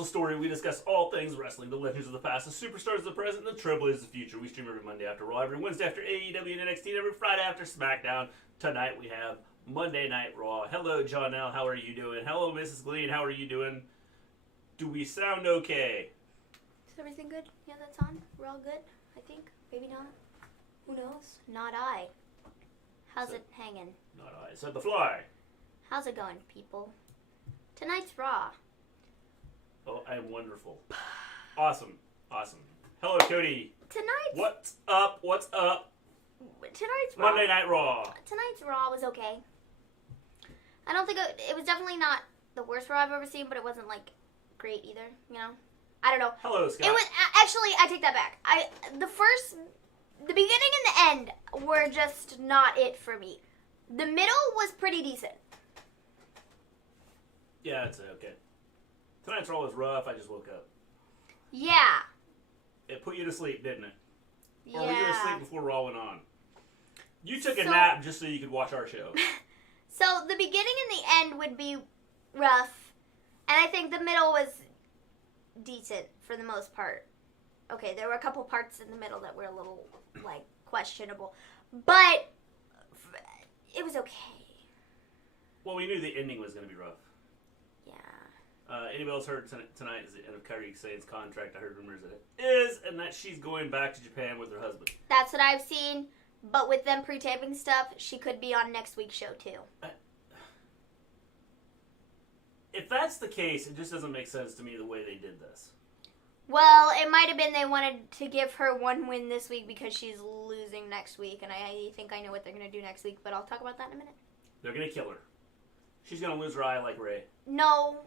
Wrestle Story. We discuss all things wrestling, the legends of the past, the superstars of the present, and the trailblazers of the future. We stream every Monday after Raw, every Wednesday after AEW and NXT, and every Friday after SmackDown. Tonight we have Monday Night Raw. Hello, John L. How are you doing? Hello, Mrs. Glean. How are you doing? Do we sound okay? Is everything good? Yeah, that's on. We're all good, I think. Maybe not. Who knows? Not I. How's it hanging? Not I. Said the fly. How's it going, people? Tonight's Raw. Oh, I am wonderful. Awesome. Hello, Cody. What's up? Tonight's Raw. Monday Night Raw. Tonight's Raw was okay. I don't think it was definitely not the worst Raw I've ever seen, but it wasn't like great either. You know, I don't know. Hello, Scott. It was actually. I take that back. The beginning and the end were just not it for me. The middle was pretty decent. Yeah, it's okay. Tonight's Raw was rough. I just woke up. Yeah. It put you to sleep, didn't it? Yeah. Or were you asleep before Raw went on? You took a nap just so you could watch our show. So the beginning and the end would be rough, and I think the middle was decent for the most part. Okay, there were a couple parts in the middle that were a little, like, questionable, but it was okay. Well, we knew the ending was going to be rough. Yeah. Anybody else heard tonight is the end of Kyrie Sane's contract. I heard rumors that it is, and that she's going back to Japan with her husband. That's what I've seen, but with them pre-taping stuff, she could be on next week's show, too. If that's the case, it just doesn't make sense to me the way they did this. Well, it might have been they wanted to give her one win this week because she's losing next week, and I think I know what they're going to do next week, but I'll talk about that in a minute. They're going to kill her. She's going to lose her eye like Ray. No.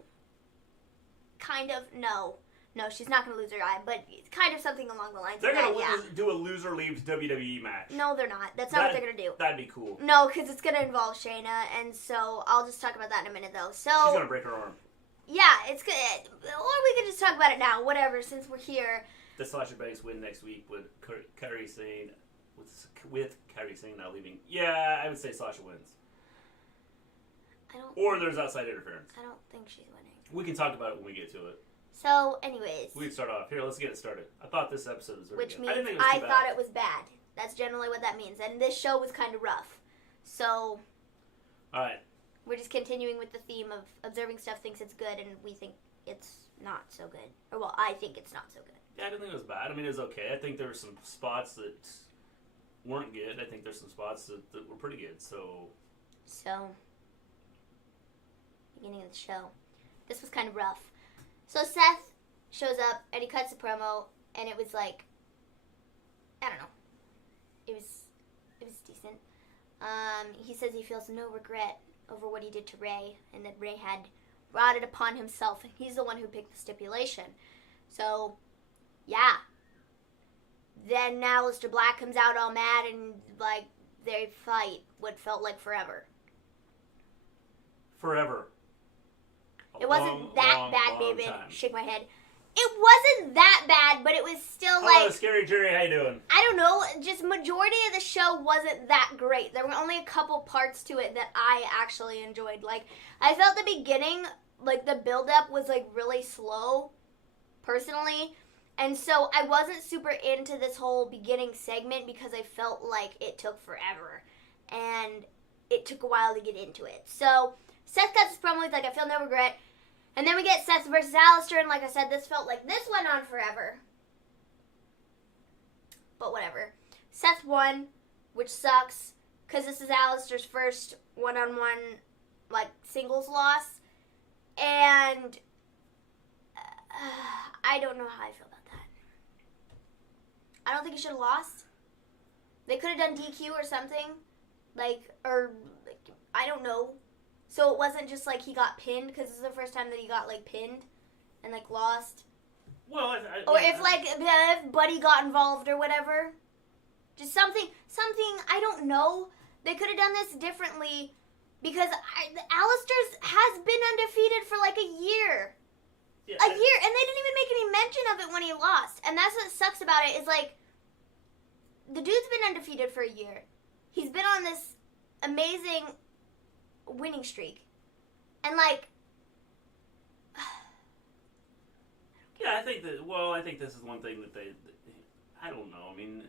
Kind of. No. No, she's not going to lose her eye, but kind of something along the lines they're of that, They're going to do a loser leaves WWE match. No, they're not. That's not what they're going to do. That'd be cool. No, because it's going to involve Shayna, and so I'll just talk about that in a minute, though. So she's going to break her arm. Yeah, it's good. Or we could just talk about it now. Whatever, since we're here. Does Sasha Banks win next week with Kyrie Sane? With Kyrie Sane now leaving? Yeah, I would say Sasha wins. Or there's outside interference. I don't think she's winning. We can talk about it when we get to it. So, anyways. We can start off. Here, let's get it started. I thought this episode was really good. Which means I thought it was bad. That's generally what that means. And this show was kind of rough. So. Alright. We're just continuing with the theme of observing stuff thinks it's good, and we think it's not so good. Or, well, I think it's not so good. Yeah, I didn't think it was bad. I mean, it was okay. I think there were some spots that weren't good. I think there's some spots that were pretty good, so... Beginning of the show. This was kind of rough. So Seth shows up, and he cuts a promo, and it was like... I don't know. It was decent. He says he feels no regret over what he did to Ray, and that Ray had brought it upon himself, and he's the one who picked the stipulation. So, yeah. Then Aleister Black comes out all mad, and, like, they fight what felt like forever. Forever. It wasn't that bad, Maven. Shake my head. It wasn't that bad, but it was still like... Hello, Scary Jerry. How you doing? I don't know. Just majority of the show wasn't that great. There were only a couple parts to it that I actually enjoyed. Like, I felt the beginning, like, the build-up was, like, really slow, personally. And so I wasn't super into this whole beginning segment because I felt like it took forever. And it took a while to get into it. So Seth cuts his promo. He's like, I feel no regret. And then we get Seth versus Aleister, and like I said, this felt like this went on forever. But whatever. Seth won, which sucks, because this is Aleister's first one-on-one, like, singles loss. And I don't know how I feel about that. I don't think he should have lost. They could have done DQ or something. I don't know. So it wasn't just, like, he got pinned, because this is the first time that he got, like, pinned and, like, lost. Well, if Buddy got involved or whatever. Just something, I don't know. They could have done this differently, because Aleister's has been undefeated for, like, a year. Yeah, and they didn't even make any mention of it when he lost. And that's what sucks about it, is, like, the dude's been undefeated for a year. He's been on this amazing winning streak. And, like, Yeah, I think this is one thing that I don't know. I mean,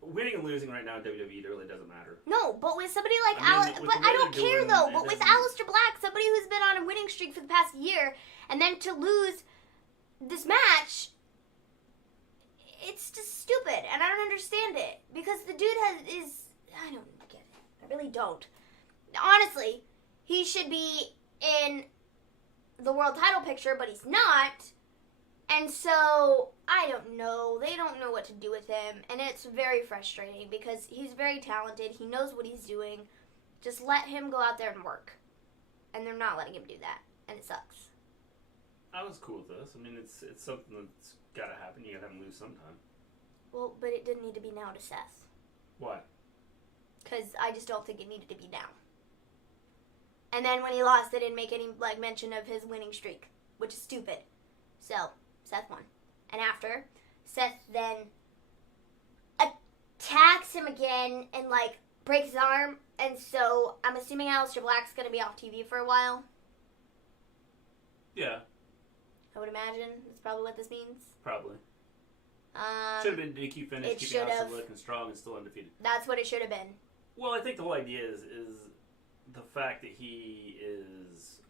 winning and losing right now in WWE really doesn't matter. No, but with somebody like but I don't care though. But with Aleister Black, somebody who's been on a winning streak for the past year, and then to lose this match, it's just stupid, and I don't understand it because the dude I don't get it. I really don't. Honestly, he should be in the world title picture, but he's not. And so, I don't know. They don't know what to do with him. And it's very frustrating because he's very talented. He knows what he's doing. Just let him go out there and work. And they're not letting him do that. And it sucks. I was cool with this. I mean, it's something that's got to happen. You got to have him lose sometime. Well, but it didn't need to be now to Seth. Why? Because I just don't think it needed to be now. And then when he lost, they didn't make any mention of his winning streak, which is stupid. So, Seth won. And after, Seth then attacks him again and, breaks his arm. And so, I'm assuming Aleister Black's going to be off TV for a while. Yeah. I would imagine. That's probably what this means. Probably. Should have been DQ finish, keeping Aleister looking strong and still undefeated. That's what it should have been. Well, I think the whole idea is the fact that he is...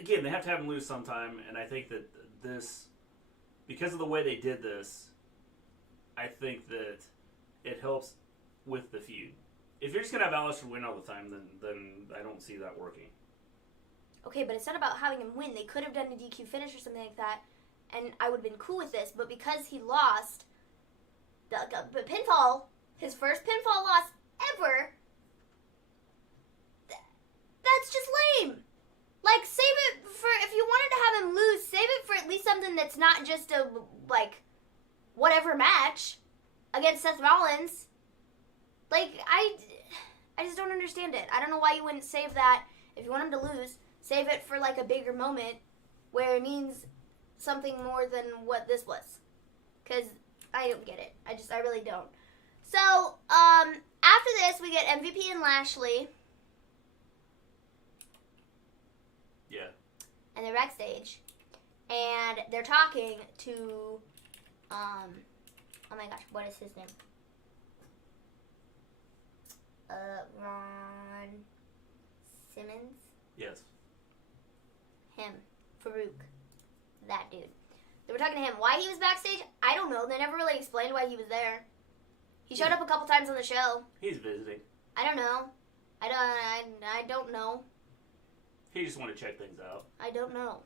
again, they have to have him lose sometime, and I think that this, because of the way they did this, I think that it helps with the feud. If you're just going to have Aleister win all the time, then I don't see that working. Okay, but it's not about having him win. They could have done a DQ finish or something like that, and I would have been cool with this, but because he lost, the pinfall, his first pinfall loss ever, that's just lame. Save it for, if you wanted to have him lose, save it for at least something that's not just a, whatever match against Seth Rollins. I just don't understand it. I don't know why you wouldn't save that. If you want him to lose, save it for, a bigger moment where it means something more than what this was. Because I don't get it. I really don't. So, after this, we get MVP and Lashley. Yeah. And they're backstage. And they're talking to, oh my gosh, what is his name? Ron Simmons? Yes. Him. Farouk. That dude. They were talking to him. Why he was backstage? I don't know. They never really explained why he was there. He showed up a couple times on the show. He's visiting. I don't know. I don't know. He just wanted to check things out. I don't know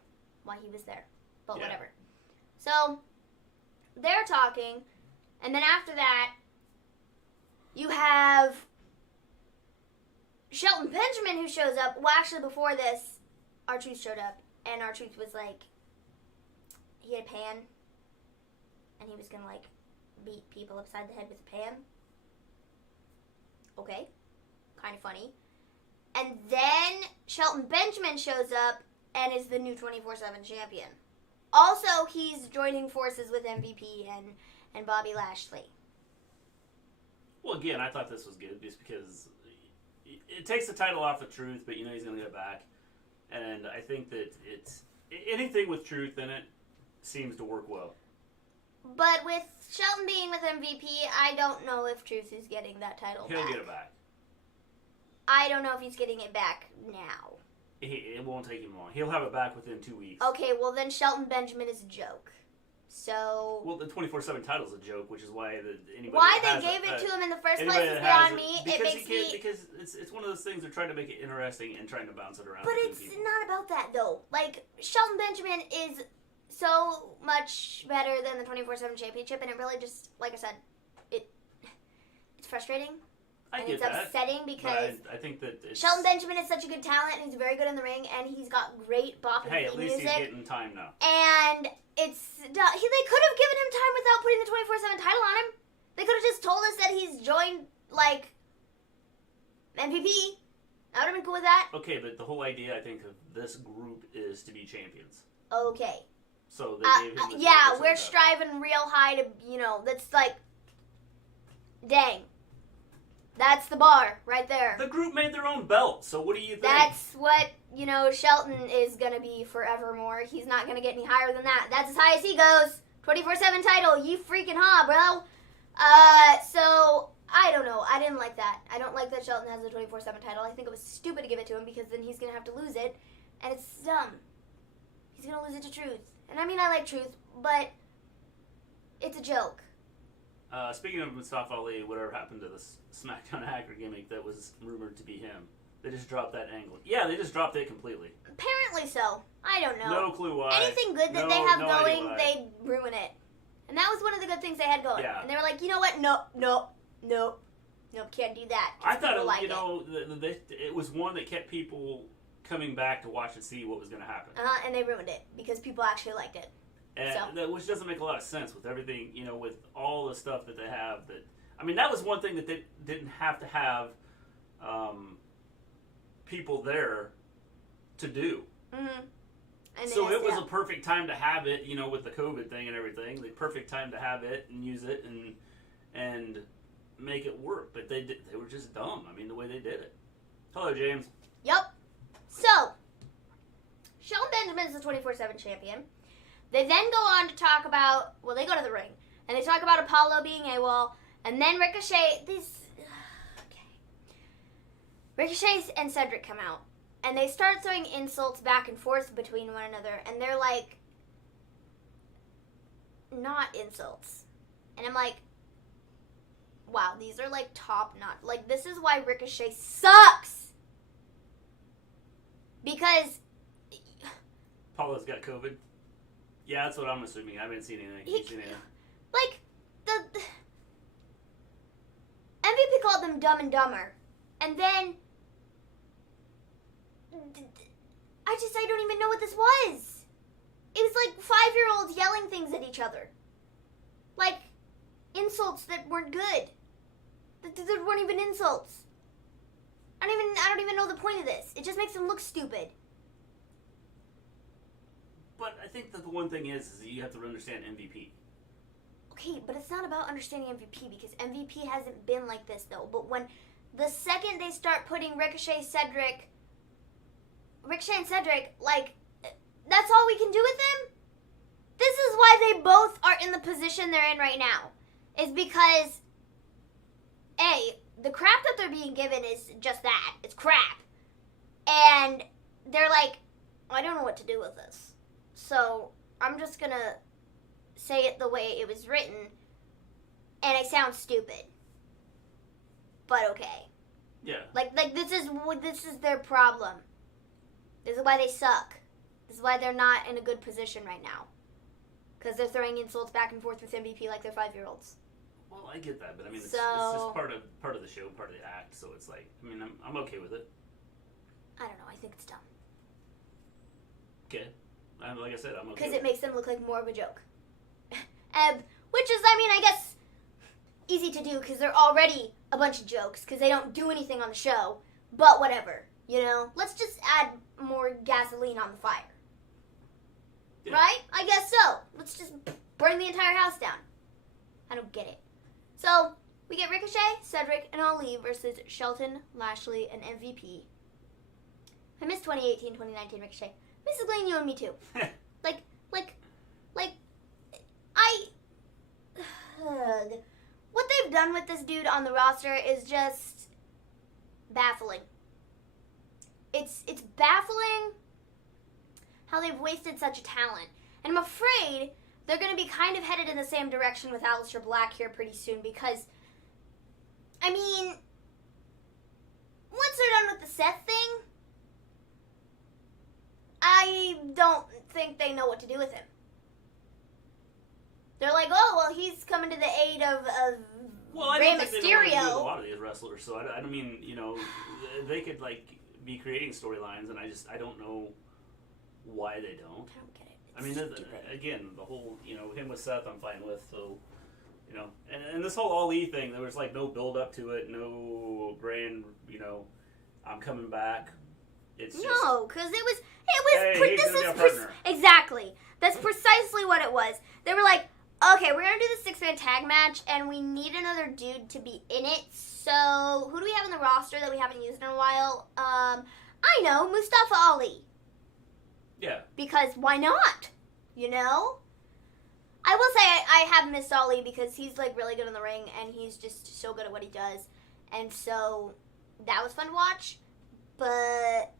why he was there. But whatever. So, they're talking. And then after that, you have Shelton Benjamin who shows up. Well, actually, before this, R-Truth showed up. And R-Truth was he had a pan. And he was going to, beat people upside the head with a pan. Okay. Kind of funny. And then Shelton Benjamin shows up and is the new 24/7 champion. Also, he's joining forces with MVP and Bobby Lashley. Well, again, I thought this was good just because it takes the title off of Truth, but he's going to get it back. And I think that it's anything with Truth in it seems to work well. But with Shelton being with MVP, I don't know if Truth is getting that title back. He'll get it back. I don't know if he's getting it back now. It won't take him long. He'll have it back within 2 weeks. Okay, well then Shelton Benjamin is a joke. So... Well, the 24/7 title's a joke, which is why anybody why they gave it to him in the first place is beyond me. It makes me... Because it's one of those things they're trying to make it interesting and trying to bounce it around. But it's not about that, though. Shelton Benjamin is so much better than the 24/7 championship, and it really just, like I said, it's frustrating. It's upsetting because I think that Shelton Benjamin is such a good talent, and he's very good in the ring, and he's got great bop and at least music. he's getting time now. And they could have given him time without putting the 24/7 title on him. They could have just told us that he's joined MVP. I would have been cool with that. Okay, but the whole idea, I think, of this group is to be champions. Okay. So they gave him we're striving real high to, that's dang. That's the bar right there. The group made their own belt, so what do you think? That's what, Shelton is going to be forevermore. He's not going to get any higher than that. That's as high as he goes. 24/7 title. You freaking bro. So, I don't know. I didn't like that. I don't like that Shelton has the 24/7 title. I think it was stupid to give it to him because then he's going to have to lose it. And it's dumb. He's going to lose it to Truth. And I mean, I like Truth, but it's a joke. Speaking of Mustafa Ali, whatever happened to this SmackDown hacker gimmick that was rumored to be him? They just dropped that angle. Yeah, they just dropped it completely. Apparently so. I don't know. No clue why. Anything good that they have going, they ruin it. And that was one of the good things they had going. Yeah. And they were like, you know what? Nope, can't do that. I thought it was one that kept people coming back to watch and see what was going to happen. And they ruined it because people actually liked it. And which doesn't make a lot of sense with everything, with all the stuff that they have. That was one thing that they didn't have to have people there to do. Mm-hmm. So it was a perfect time to have it, with the COVID thing and everything. The perfect time to have it and use it and make it work. But they were just dumb. The way they did it. Hello, James. Yep. So, Shelton Benjamin is the 24/7 champion. They then go on to talk about, they go to the ring, and they talk about Apollo being AWOL, and then Ricochet, Ricochet and Cedric come out, and they start throwing insults back and forth between one another, and they're like, not insults. And I'm like, wow, these are like top notch. This is why Ricochet sucks! Because Apollo's got COVID? Yeah, that's what I'm assuming. I haven't seen anything. The MVP called them Dumb and Dumber. And then I don't even know what this was. It was like 5-year-olds yelling things at each other. Like insults that weren't good. That weren't even insults. I don't even know the point of this. It just makes them look stupid. But I think that the one thing is that you have to understand MVP. Okay, but it's not about understanding MVP because MVP hasn't been like this though. But when the second they start putting Ricochet and Cedric, that's all we can do with them? This is why they both are in the position they're in right now. Is because, A, the crap that they're being given is just that. It's crap. And they're like, I don't know what to do with this. So, I'm just gonna say it the way it was written, and it sounds stupid. But okay. Yeah. This is their problem. This is why they suck. This is why they're not in a good position right now. Because they're throwing insults back and forth with MVP like they're 5-year-olds. Well, I get that, but it's just part of the show, part of the act, so it's like, I'm okay with it. I don't know, I think it's dumb. Okay. Like I said, I'm okay. Because it makes them look like more of a joke. Which is, I guess, easy to do because they're already a bunch of jokes because they don't do anything on the show. But whatever, Let's just add more gasoline on the fire. Yeah. Right? I guess so. Let's just burn the entire house down. I don't get it. So, we get Ricochet, Cedric, and Ali versus Shelton, Lashley, and MVP. I miss 2018, 2019 Ricochet. Mrs. Glenn, you and me too. What they've done with this dude on the roster is just baffling. It's baffling how they've wasted such a talent. And I'm afraid they're going to be kind of headed in the same direction with Aleister Black here pretty soon because, once they're done with the Seth thing, I don't think they know what to do with him. They're like, oh, well, he's coming to the aid of Rey Mysterio. They know what to do with a lot of these wrestlers, so I don't mean, they could, be creating storylines, and I don't know why they don't. I don't get it. Again, the whole, him with Seth I'm fine with, so, and this whole Ali thing, there was, no build-up to it, no grand, I'm coming back. No, because it was hey, he's gonna be our partner. Exactly. That's precisely what it was. They were like, Okay, we're gonna do the 6-man tag match, and we need another dude to be in it. So, who do we have in the roster that we haven't used in a while? I know, Mustafa Ali. Yeah. Because why not? You know? I will say I have missed Ali because he's like really good in the ring, and he's just so good at what he does. And so, that was fun to watch. But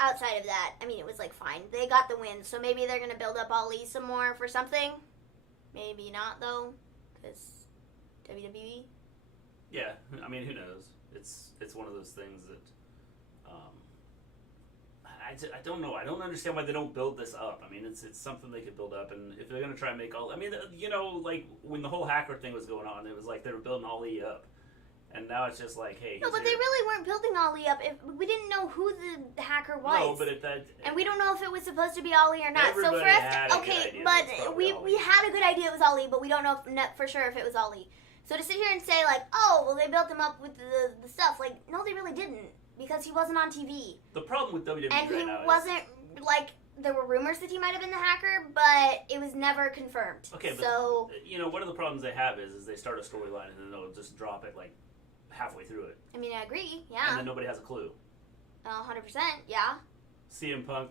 outside of that, I mean, it was like fine. They got the win, so maybe they're gonna build up Ali some more for something. Maybe not though, because WWE. Yeah, I mean, who knows? It's one of those things that I don't know. I don't understand why they don't build this up. I mean, it's something they could build up, and if they're gonna try and make all, I mean, you know, like when the whole hacker thing was going on, it was like they were building Ali up. And now it's just like, hey. No, but they really weren't building Ali up. If we didn't know who the hacker was. No, but and we don't know if it was supposed to be Ali or not. Everybody so for us, had a good idea but we had a good idea it was Ali, but we don't know for sure if it was Ali. So to sit here and say like, oh, well, they built him up with the stuff, like, no, they really didn't, because he wasn't on TV. The problem with WWE and right now he wasn't like. There were rumors that he might have been the hacker, but it was never confirmed. Okay, so but you know, one of the problems they have is they start a storyline and then they'll just drop it like halfway through it. I mean, I agree, yeah. And then nobody has a clue. 100%, yeah. CM Punk.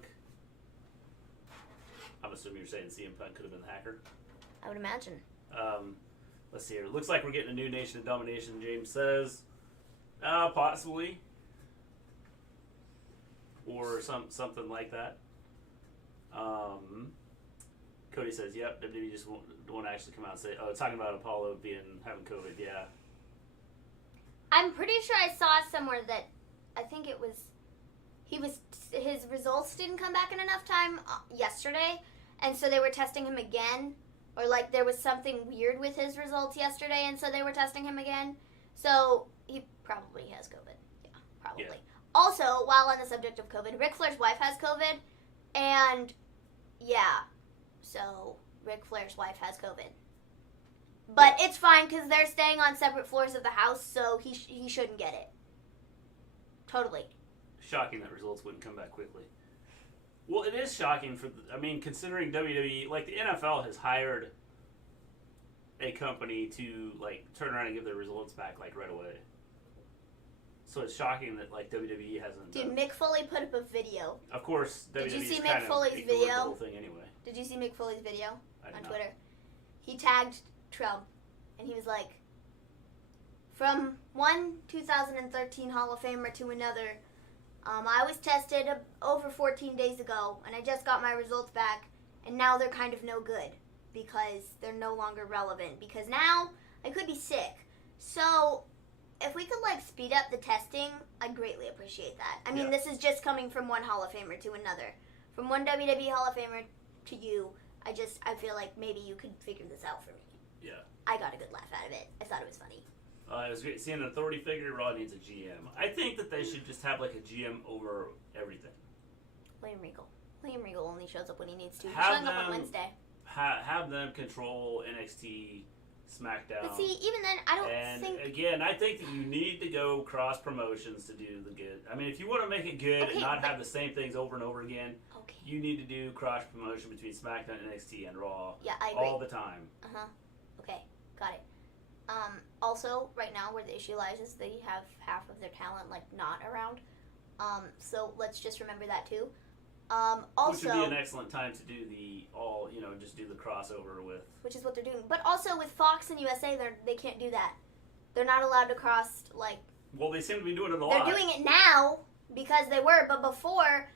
I'm assuming you're saying CM Punk could have been the hacker. I would imagine. Let's see here. Looks like we're getting a new Nation of Domination, James says. Possibly. Or something like that. Cody says, yep, WWE just won't actually come out and say, oh, talking about Apollo having COVID, yeah. I'm pretty sure I saw somewhere that I think it was his results didn't come back in enough time yesterday, and so they were testing him again, or like there was something weird with his results yesterday, and so they were testing him again. So he probably has COVID. Yeah, probably. Yeah. Also, while on the subject of COVID, Ric Flair's wife has COVID, and yeah, so Ric Flair's wife has COVID. But it's fine because they're staying on separate floors of the house, so he shouldn't get it. Totally. Shocking that results wouldn't come back quickly. Well, it is shocking considering WWE, like the NFL has hired a company to like turn around and give their results back like right away. So it's shocking that like WWE hasn't. Dude, Mick Foley put up a video. Of course, WWE. Did you see Mick Foley's video? The whole thing anyway. Did you see Mick Foley's video on not. Twitter? He tagged Trump, and he was like, from one 2013 Hall of Famer to another, I was tested over 14 days ago, and I just got my results back, and now they're kind of no good, because they're no longer relevant, because now I could be sick. So, if we could, like, speed up the testing, I'd greatly appreciate that. I mean, This is just coming from one Hall of Famer to another. From one WWE Hall of Famer to you, I feel like maybe you could figure this out for me. Yeah. I got a good laugh out of it. I thought it was funny. It was great seeing an authority figure. Raw needs a GM. I think that they should just have like a GM over everything. William Regal. William Regal only shows up when he needs to. He's Have showing up on Wednesday. Have them control NXT, SmackDown. But see, even then, I don't think... Again, I think that you need to go cross promotions to do the good. I mean, if you want to make it good and not have the same things over and over again, you need to do cross promotion between SmackDown, NXT, and Raw. Yeah, I agree. All the time. Uh-huh. Okay, got it. Also, right now, where the issue lies is they have half of their talent, like, not around. So let's just remember that, too. Also, which would be an excellent time to do just do the crossover with. Which is what they're doing. But also with Fox and USA, they can't do that. They're not allowed to cross, like... Well, they seem to be doing it a lot. They're doing it now because they were, but before,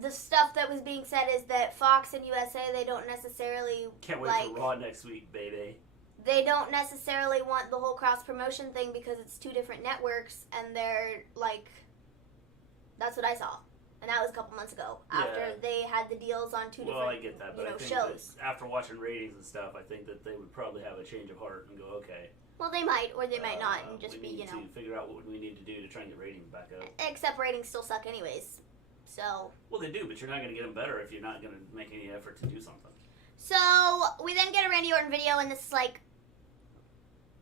the stuff that was being said is that Fox and USA, they don't necessarily... Can't wait for Raw next week, baby. They don't necessarily want the whole cross-promotion thing because it's two different networks, and they're, like... That's what I saw. And that was a couple months ago, after they had the deals on two different, I get that, but I think shows. That after watching ratings and stuff, I think that they would probably have a change of heart and go, okay. Well, they might, or they might not, and just we need to figure out what we need to do to try and get ratings back up. Except ratings still suck anyways, so... Well, they do, but you're not going to get them better if you're not going to make any effort to do something. So, we then get a Randy Orton video, and this is like...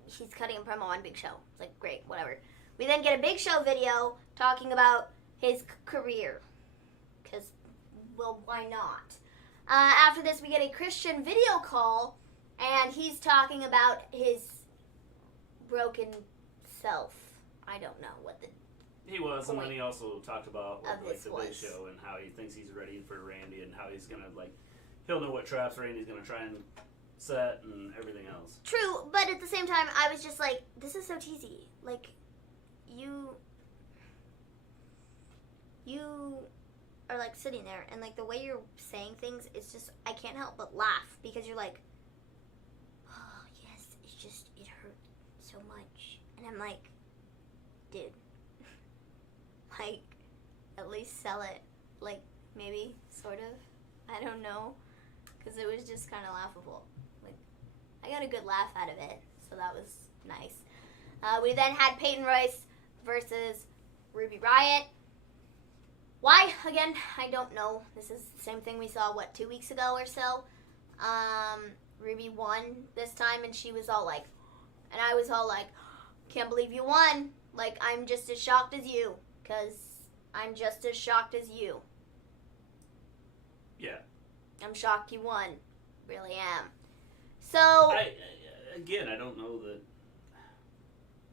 He's cutting a promo on Big Show. It's like, great, whatever. We then get a Big Show video talking about his career. Because, well, why not? After this, we get a Christian video call, and he's talking about his broken self. I don't know what the He was, point and then he also talked about of like this the was. big show and how he thinks he's ready for Randy and how he's gonna he'll know what traps Randy's gonna try and set and everything else. True, but at the same time, I was just like, this is so cheesy. Like, you are like sitting there, and like the way you're saying things, it's just, I can't help but laugh because you're like, oh yes, it hurt so much, and I'm like, dude, like, at least sell it, like, maybe, sort of, I don't know, because it was just kind of laughable. Like, I got a good laugh out of it, so that was nice. We then had Peyton Royce versus Ruby Riot. Why? Again, I don't know. This is the same thing we saw, 2 weeks ago or so? Ruby won this time, and she was all like, and I was all like, can't believe you won. Like, I'm just as shocked as you, because I'm just as shocked as you. Yeah. I'm shocked you won. Really am. So, I don't know that.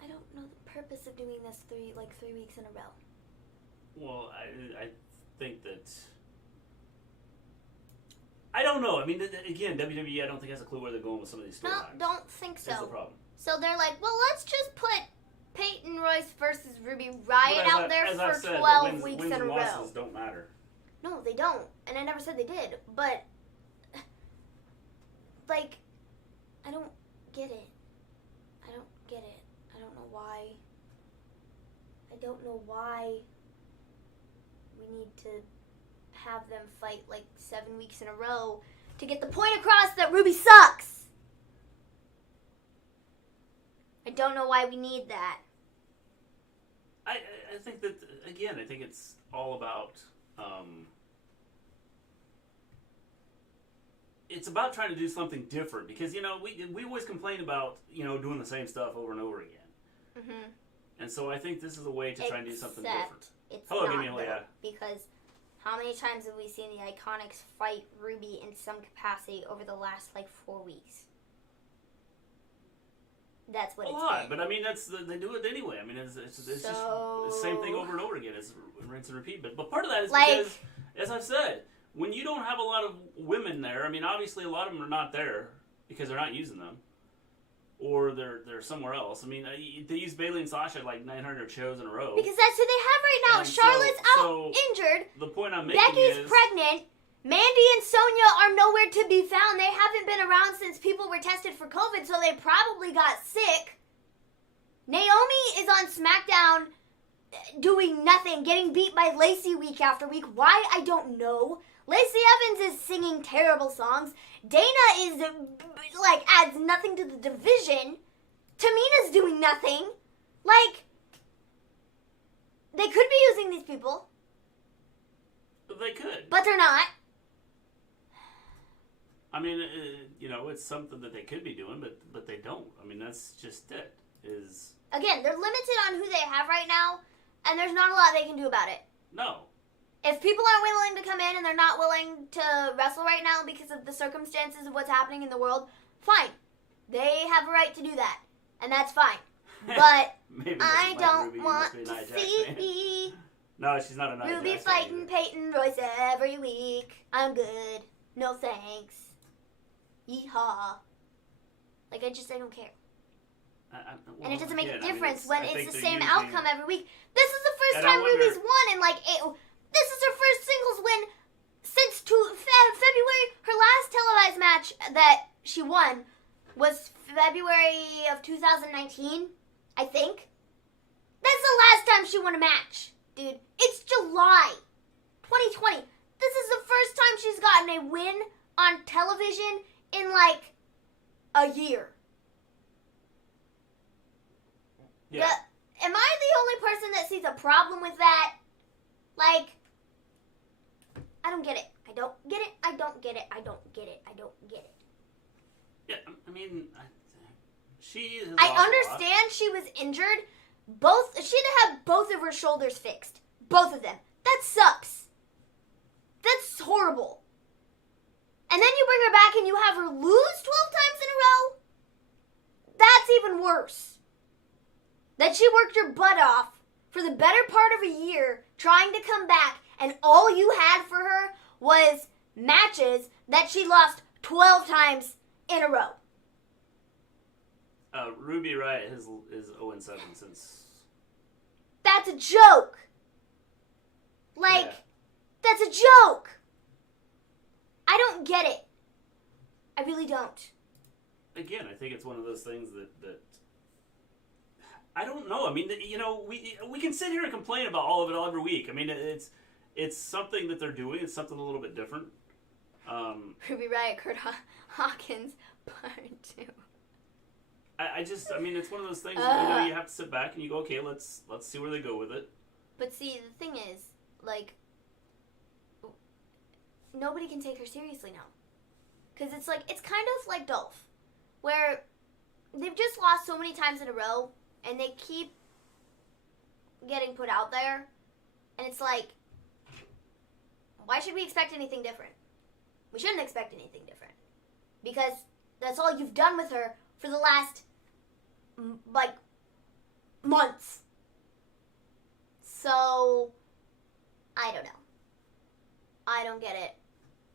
I don't know the purpose of doing this 3 weeks in a row. Well, I think that. I don't know. I mean, again, WWE, I don't think has a clue where they're going with some of these No, storylines. don't think so. That's the problem. So they're like, well, let's just put Peyton Royce versus Ruby Riot out there for 12 weeks in a row. Losses don't matter. No, they don't. And I never said they did. But, like, I don't get it. I don't get it. I don't know why. I don't know why we need to have them fight like 7 weeks in a row to get the point across that Ruby sucks. I don't know why we need that. I think that, again, I think it's all about, it's about trying to do something different because, we always complain about, doing the same stuff over and over again. Mm-hmm. And so I think this is a way to try and do something different. It's Hello, not, Amelia. Because how many times have we seen the Iconics fight Ruby in some capacity over the last 4 weeks? That's what a it's lot, been. but I mean they do it anyway. I mean it's just the same thing over and over again. It's rinse and repeat. But part of that is because, as I've said, when you don't have a lot of women there, I mean obviously a lot of them are not there because they're not using them, or they're somewhere else. I mean they use Bayley and Sasha at 900 shows in a row. Because that's who they have right now. And Charlotte's out injured. The point I'm making Becky's is pregnant. Mandy and Sonya are nowhere to be found. They haven't been around since people were tested for COVID, so they probably got sick. Naomi is on SmackDown doing nothing, getting beat by Lacey week after week. Why? I don't know. Lacey Evans is singing terrible songs. Dana is, adds nothing to the division. Tamina's doing nothing. They could be using these people. they could. But they're not. I mean, it's something that they could be doing, but they don't. I mean, that's just it. Again, they're limited on who they have right now, and there's not a lot they can do about it. No. If people aren't willing to come in and they're not willing to wrestle right now because of the circumstances of what's happening in the world, fine. They have a right to do that, and that's fine. But I don't want to see No, she's not a Nia Ruby Jax fighting either. Peyton Royce every week. I'm good. No thanks. Yeehaw. I don't care. And it doesn't make a difference when it's the same outcome every week. This is the first time Ruby's won in this is her first singles win since February. Her last televised match that she won was February of 2019, I think. That's the last time she won a match, dude. It's July 2020. This is the first time she's gotten a win on television in a year. Yeah. Am I the only person that sees a problem with that? I don't get it. I don't get it. I don't get it. I don't get it. I don't get it. Yeah, I mean, she. I understand she was injured. She had to have both of her shoulders fixed. Both of them. That sucks. That's horrible. And then you bring her back and you have her lose 12 times in a row? That's even worse. That she worked her butt off for the better part of a year trying to come back, and all you had for her was matches that she lost 12 times in a row. Ruby Riot is 0-7 since... That's a joke. Like, that's a joke. I don't get it. I really don't. Again, I think it's one of those things that I don't know. I mean, you know, we can sit here and complain about all of it all every week. I mean, it's something that they're doing. It's something a little bit different. Ruby Riot, Kurt Hawkins, part 2. I mean, it's one of those things that, you know, you have to sit back and you go, okay, let's see where they go with it. But see, the thing is, like, nobody can take her seriously now. Because it's like, it's kind of like Dolph, where they've just lost so many times in a row, and they keep getting put out there, and it's like, why should we expect anything different? We shouldn't expect anything different. Because that's all you've done with her for the last, like, months. So, I don't know. I don't get it.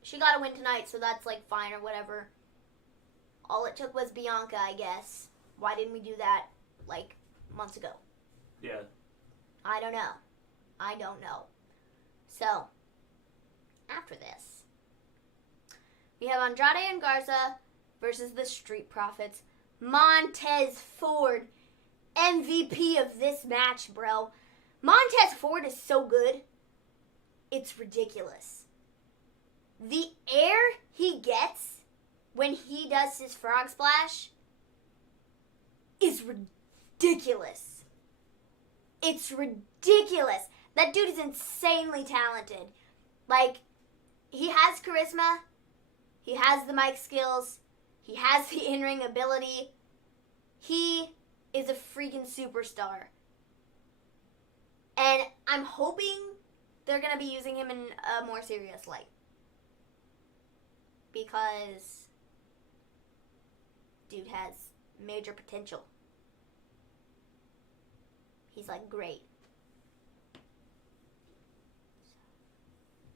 She got a win tonight, so that's, like, fine or whatever. All it took was Bianca, I guess. Why didn't we do that, like, months ago? Yeah. I don't know. So, after this, we have Andrade and Garza versus the Street Profits. Montez Ford, MVP of this match, bro. Montez Ford is so good, it's ridiculous. The air he gets when he does his frog splash is ridiculous. It's ridiculous. That dude is insanely talented. Like, he has charisma, he has the mic skills, he has the in-ring ability. He is a freaking superstar. And I'm hoping they're going to be using him in a more serious light. Because dude has major potential. He's like great.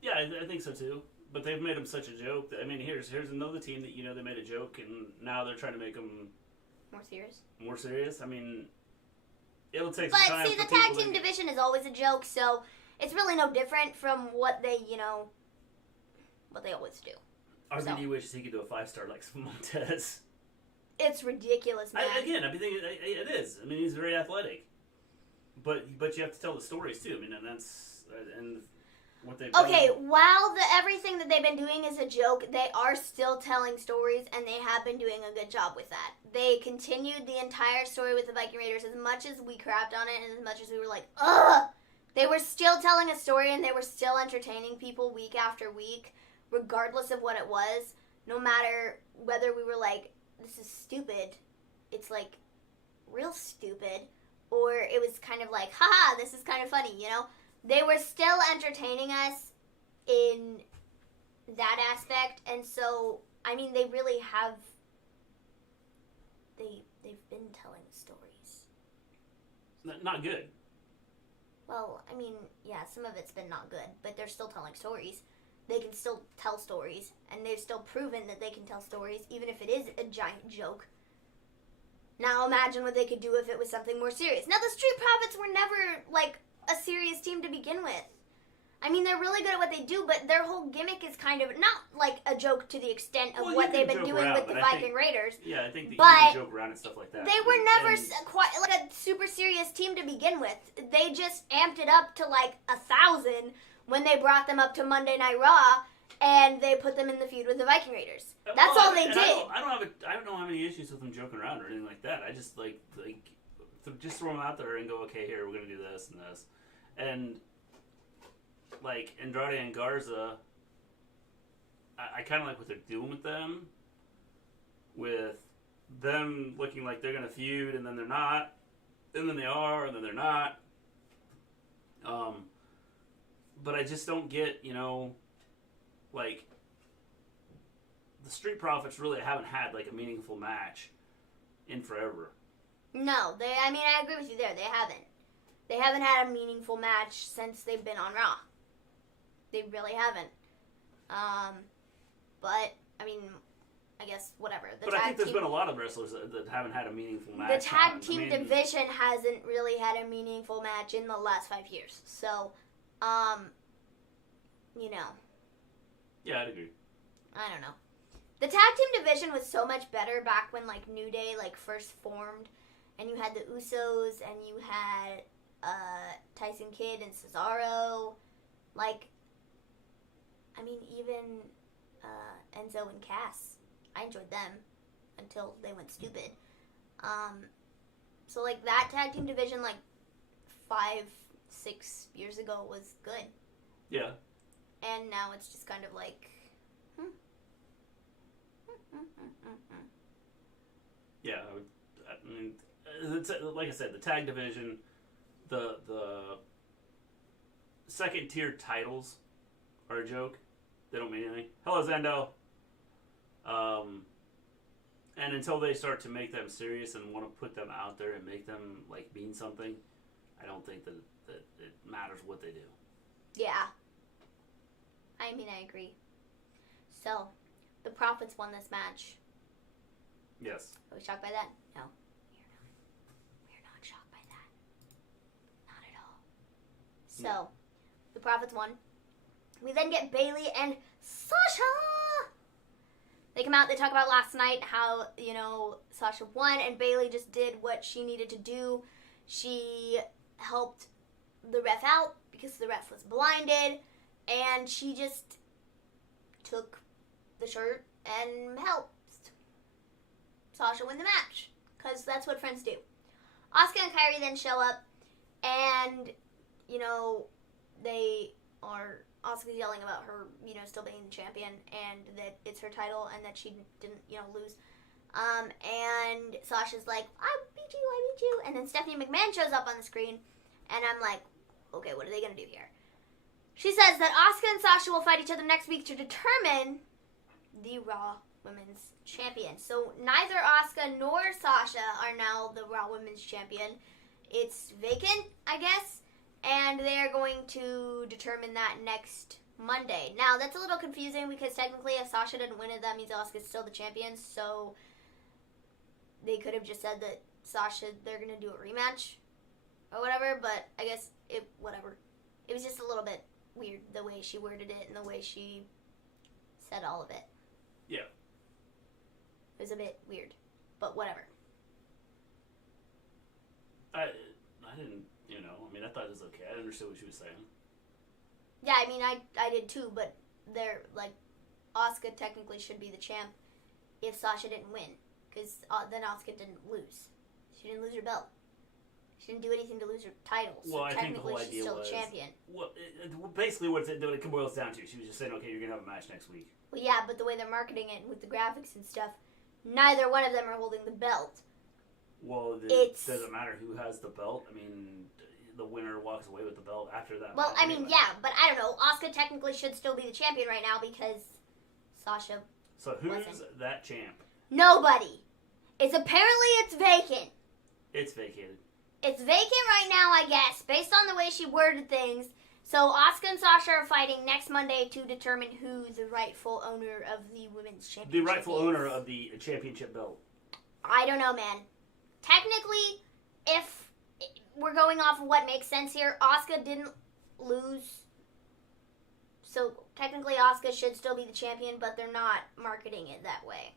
Yeah, I think so too. But they've made him such a joke. I mean, here's another team that, you know, they made a joke, and now they're trying to make them more serious. I mean, it'll take some time. But see, the tag team division is always a joke, so it's really no different from what they, you know, what they always do. RVD wishes he could do a 5-star like Montez. It's ridiculous, man. I think it is. I mean, he's very athletic, but you have to tell the stories too. I mean, and that's what they've done. Okay, while everything that they've been doing is a joke, they are still telling stories, and they have been doing a good job with that. They continued the entire story with the Viking Raiders. As much as we crapped on it, and as much as we were like, ugh, they were still telling a story, and they were still entertaining people week after week, regardless of what it was. No matter whether we were like, this is stupid, it's like real stupid, or it was kind of like, haha, this is kind of funny, you know? They were still entertaining us in that aspect, and so, I mean, they really have, they've been telling stories. Not good. Well, I mean, yeah, some of it's been not good, but they're still telling stories. They can still tell stories, and they've still proven that they can tell stories, even if it is a giant joke. Now imagine what they could do if it was something more serious. Now, the Street Profits were never, like, a serious team to begin with. I mean, they're really good at what they do, but their whole gimmick is kind of not like a joke to the extent of what they've been doing with the Viking Raiders. Yeah, I think that you can joke around and stuff like that. They were never quite like a super serious team to begin with. They just amped it up to like 1,000 when they brought them up to Monday Night Raw, and they put them in the feud with the Viking Raiders. That's all they did. I don't have any issues with them joking around or anything like that. I just like just throw them out there and go, okay, here, we're gonna do this and this, and like Andrade and Garza, I kind of like what they're doing with them looking like they're gonna feud, and then they're not, and then they are, and then they're not. But I just don't get, you know, like, the Street Profits really haven't had like a meaningful match in forever. No, I agree with you there. They haven't. They haven't had a meaningful match since they've been on Raw. They really haven't. But, I mean, I guess, whatever. But I think there's been a lot of wrestlers that haven't had a meaningful match. The tag team division hasn't really had a meaningful match in the last 5 years. So, you know. Yeah, I'd agree. I don't know. The tag team division was so much better back when, like, New Day, like, first formed. And you had the Usos, and you had Tyson Kidd and Cesaro. Like, I mean, even Enzo and Cass. I enjoyed them until they went stupid. So, like, that tag team division, like, 5-6 years ago was good. Yeah. And now it's just kind of like, Yeah, I mean, it's, like I said, the tag division, the second tier titles are a joke. They don't mean anything. Hello, Zendo. And until they start to make them serious and want to put them out there and make them like mean something, I don't think that it matters what they do. Yeah. I mean, I agree. So, the Profits won this match. Yes. Are we shocked by that? No, we're not shocked by that. Not at all. So, the Profits won. We then get Bayley and Sasha. They come out, they talk about last night how, you know, Sasha won and Bayley just did what she needed to do. She helped the ref out because the ref was blinded, and she just took the shirt and helped Sasha win the match, because that's what friends do. Asuka and Kyrie then show up, and, you know, they are, Asuka's yelling about her, you know, still being the champion, and that it's her title, and that she didn't, you know, lose. And Sasha's like, I beat you, and then Stephanie McMahon shows up on the screen, and I'm like, okay, what are they going to do here? She says that Asuka and Sasha will fight each other next week to determine the Raw Women's Champion. So neither Asuka nor Sasha are now the Raw Women's Champion. It's vacant, I guess, and they're going to determine that next Monday. Now, that's a little confusing because technically if Sasha didn't win it, that means Asuka's still the champion, so they could have just said that Sasha, they're going to do a rematch or whatever, but I guess whatever. It was just a little bit weird the way she worded it and the way she said all of it. Yeah. It was a bit weird, but whatever. I didn't, you know, I mean, I thought it was okay. I understood what she was saying. Yeah, I mean, I did too, but they're, like, Asuka technically should be the champ if Sasha didn't win, because then Asuka didn't lose. She didn't lose her belt. She didn't do anything to lose her title, so well, I think the technically whole she's idea still was, the champion. Well, basically what it boils down to, she was just saying, okay, you're going to have a match next week. Well, yeah, but the way they're marketing it with the graphics and stuff, neither one of them are holding the belt. Well, does it matter who has the belt? I mean, the winner walks away with the belt after that. Well, I mean, yeah, but I don't know. Asuka technically should still be the champion right now because Sasha So who's wasn't. that champ? Nobody. It's vacant. It's vacated. It's vacant right now, I guess, based on the way she worded things. So Asuka and Sasha are fighting next Monday to determine who the rightful owner of the women's championship The rightful is. owner of the championship belt. I don't know, man. Technically, if we're going off of what makes sense here, Asuka didn't lose. So technically Asuka should still be the champion, but they're not marketing it that way.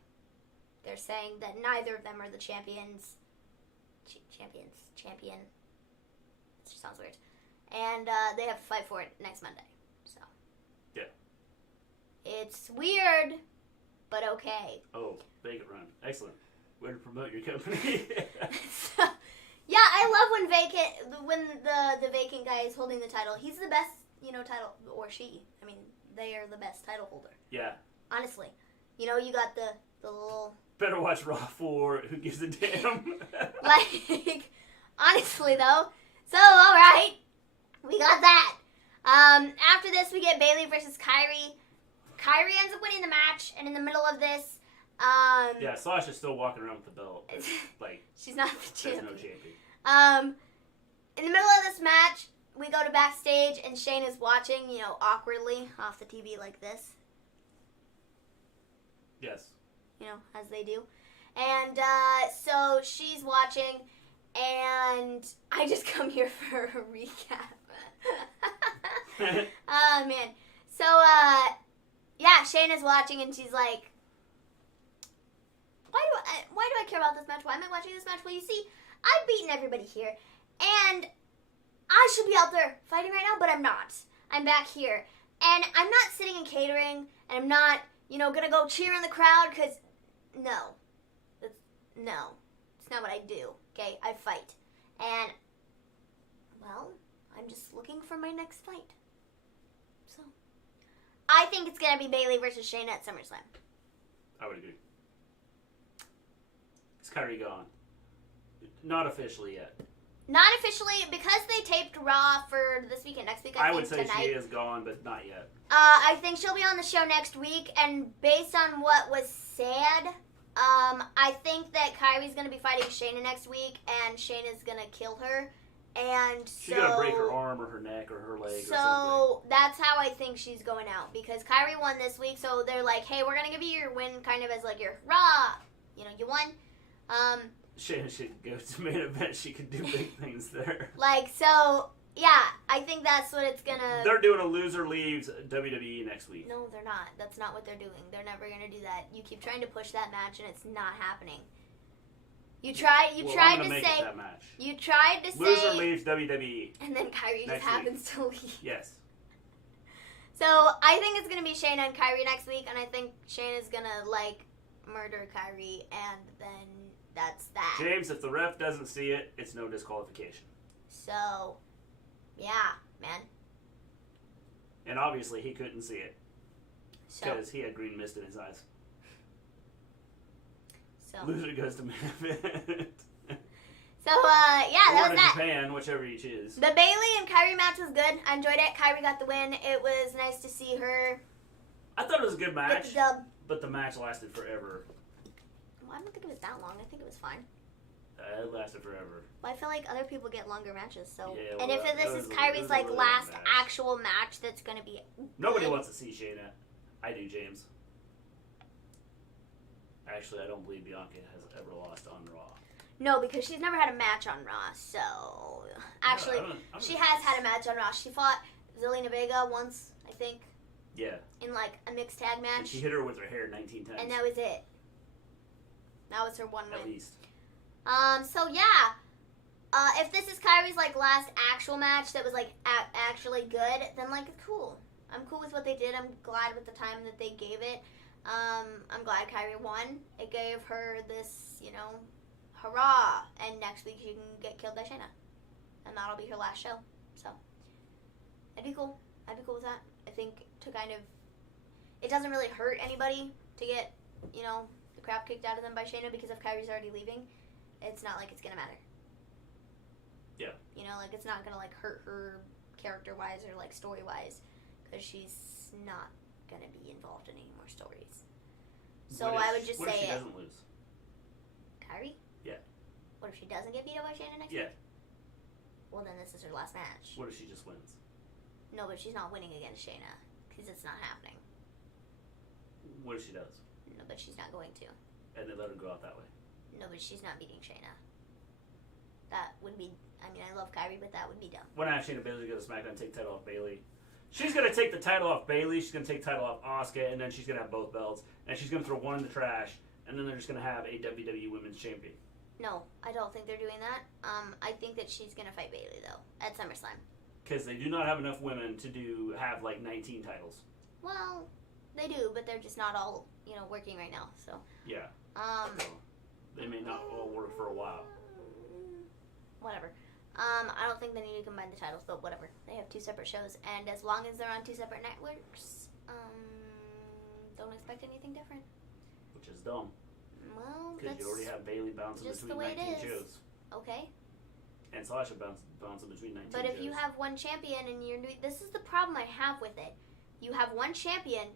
They're saying that neither of them are the champions. Champion. It just sounds weird. And they have to fight for it next Monday. So. Yeah. It's weird, but okay. Oh, Vacant Run. Excellent. Way to promote your company. So, yeah, I love when the vacant guy is holding the title. He's the best, you know, title, or she. I mean, they are the best title holder. Yeah. Honestly. You know, you got the little... Better watch Raw 4. Who gives a damn? Like, honestly, though. So, alright. We got that. After this, we get Bayley versus Kyrie. Kyrie ends up winning the match, and in the middle of this, yeah, Sasha's still walking around with the belt. Like she's not the champion. There's no champion. In the middle of this match, we go to backstage, and Shane is watching, awkwardly off the TV like this. Yes. As they do. And so she's watching, and I just come here for a recap. Oh, man. So, yeah, Shane is watching, and she's like, why do I care about this match? Why am I watching this match? Well, you see, I've beaten everybody here, and I should be out there fighting right now, but I'm not. I'm back here. And I'm not sitting in catering, and I'm not, gonna go cheer in the crowd, because, no. It's not what I do, okay? I fight. And, well, I'm just looking for my next fight. So, I think it's gonna be Bayley versus Shayna at SummerSlam. I would agree. Is Kyrie gone? Not officially yet. Not officially, because they taped Raw for this weekend. Next week, I think would say tonight. she is gone, but not yet. I think she'll be on the show next week, and based on what was said, I think that Kyrie's going to be fighting Shayna next week, and Shayna's going to kill her. And she's going to break her arm or her neck or her leg or something. So that's how I think she's going out, because Kyrie won this week, so they're like, hey, we're going to give you your win kind of as like your rah. You won. Shayna should go to main event. She could do big things there. Yeah, I think that's what it's gonna... They're doing a loser leaves WWE next week. No, they're not. That's not what they're doing. They're never gonna do that. You keep trying to push that match, and it's not happening. You tried to say... that match. You tried to say... Loser leaves WWE. And then Kyrie just happens to leave. Yes. So, I think it's gonna be Shayna and Kyrie next week, and I think Shayna's gonna, murder Kyrie, and then that's that. James, if the ref doesn't see it, it's no disqualification. So... yeah, man. And obviously he couldn't see it. Because he had green mist in his eyes. So. Loser goes to main event. So, that was that. Japan, whichever you choose. The Bayley and Kyrie match was good. I enjoyed it. Kyrie got the win. It was nice to see her. I thought it was a good match. Get the dub. But the match lasted forever. Well, I don't think it was that long. I think it was fine. It lasted forever. Well, I feel like other people get longer matches, so... Yeah, well, and if this is Kyrie's, last actual match that's going to be... Nobody good. wants to see Shayna. I do, James. Actually, I don't believe Bianca has ever lost on Raw. No, because she's never had a match on Raw, so... Actually, she has had a match on Raw. She fought Zelina Vega once, I think. Yeah. In, a mixed tag match. And she hit her with her hair 19 times. And that was it. That was her one win. At least. So yeah, if this is Kyrie's, last actual match that was, actually good, then, cool. I'm cool with what they did. I'm glad with the time that they gave it. I'm glad Kyrie won. It gave her this, hurrah. And next week she can get killed by Shayna. And that'll be her last show. So, that'd be cool. I'd be cool with that. I think it doesn't really hurt anybody to get, the crap kicked out of them by Shayna, because if Kyrie's already leaving, it's not like it's going to matter. Yeah. It's not going to, hurt her character-wise or, story-wise, because she's not going to be involved in any more stories. So I would just say What if she doesn't lose? Kyrie? Yeah. What if she doesn't get beat up by Shayna next week? Well, then this is her last match. What if she just wins? No, but she's not winning against Shayna, because it's not happening. What if she does? No, but she's not going to. And they let her go out that way? No, but she's not beating Shayna. That would be... I love Kyrie, but that would be dumb. When I have Shayna Bayley go to SmackDown and take the title off Bayley, she's going to take the title off Bayley, she's going to take the title off Asuka, and then she's going to have both belts, and she's going to throw one in the trash, and then they're just going to have a WWE Women's Champion. No, I don't think they're doing that. I think that she's going to fight Bayley, though, at SummerSlam. Because they do not have enough women to have 19 titles. Well, they do, but they're just not all, working right now, so. Yeah. So they may not all work for a while. Whatever. I don't think they need to combine the titles, but whatever. They have two separate shows, and as long as they're on two separate networks, don't expect anything different. Which is dumb. Well, because you already have Bayley bouncing just between the way 19 it is. shows. Okay. And Sasha bouncing between 19 But shows. if you have one champion and you're doing... This is the problem I have with it. You have one champion,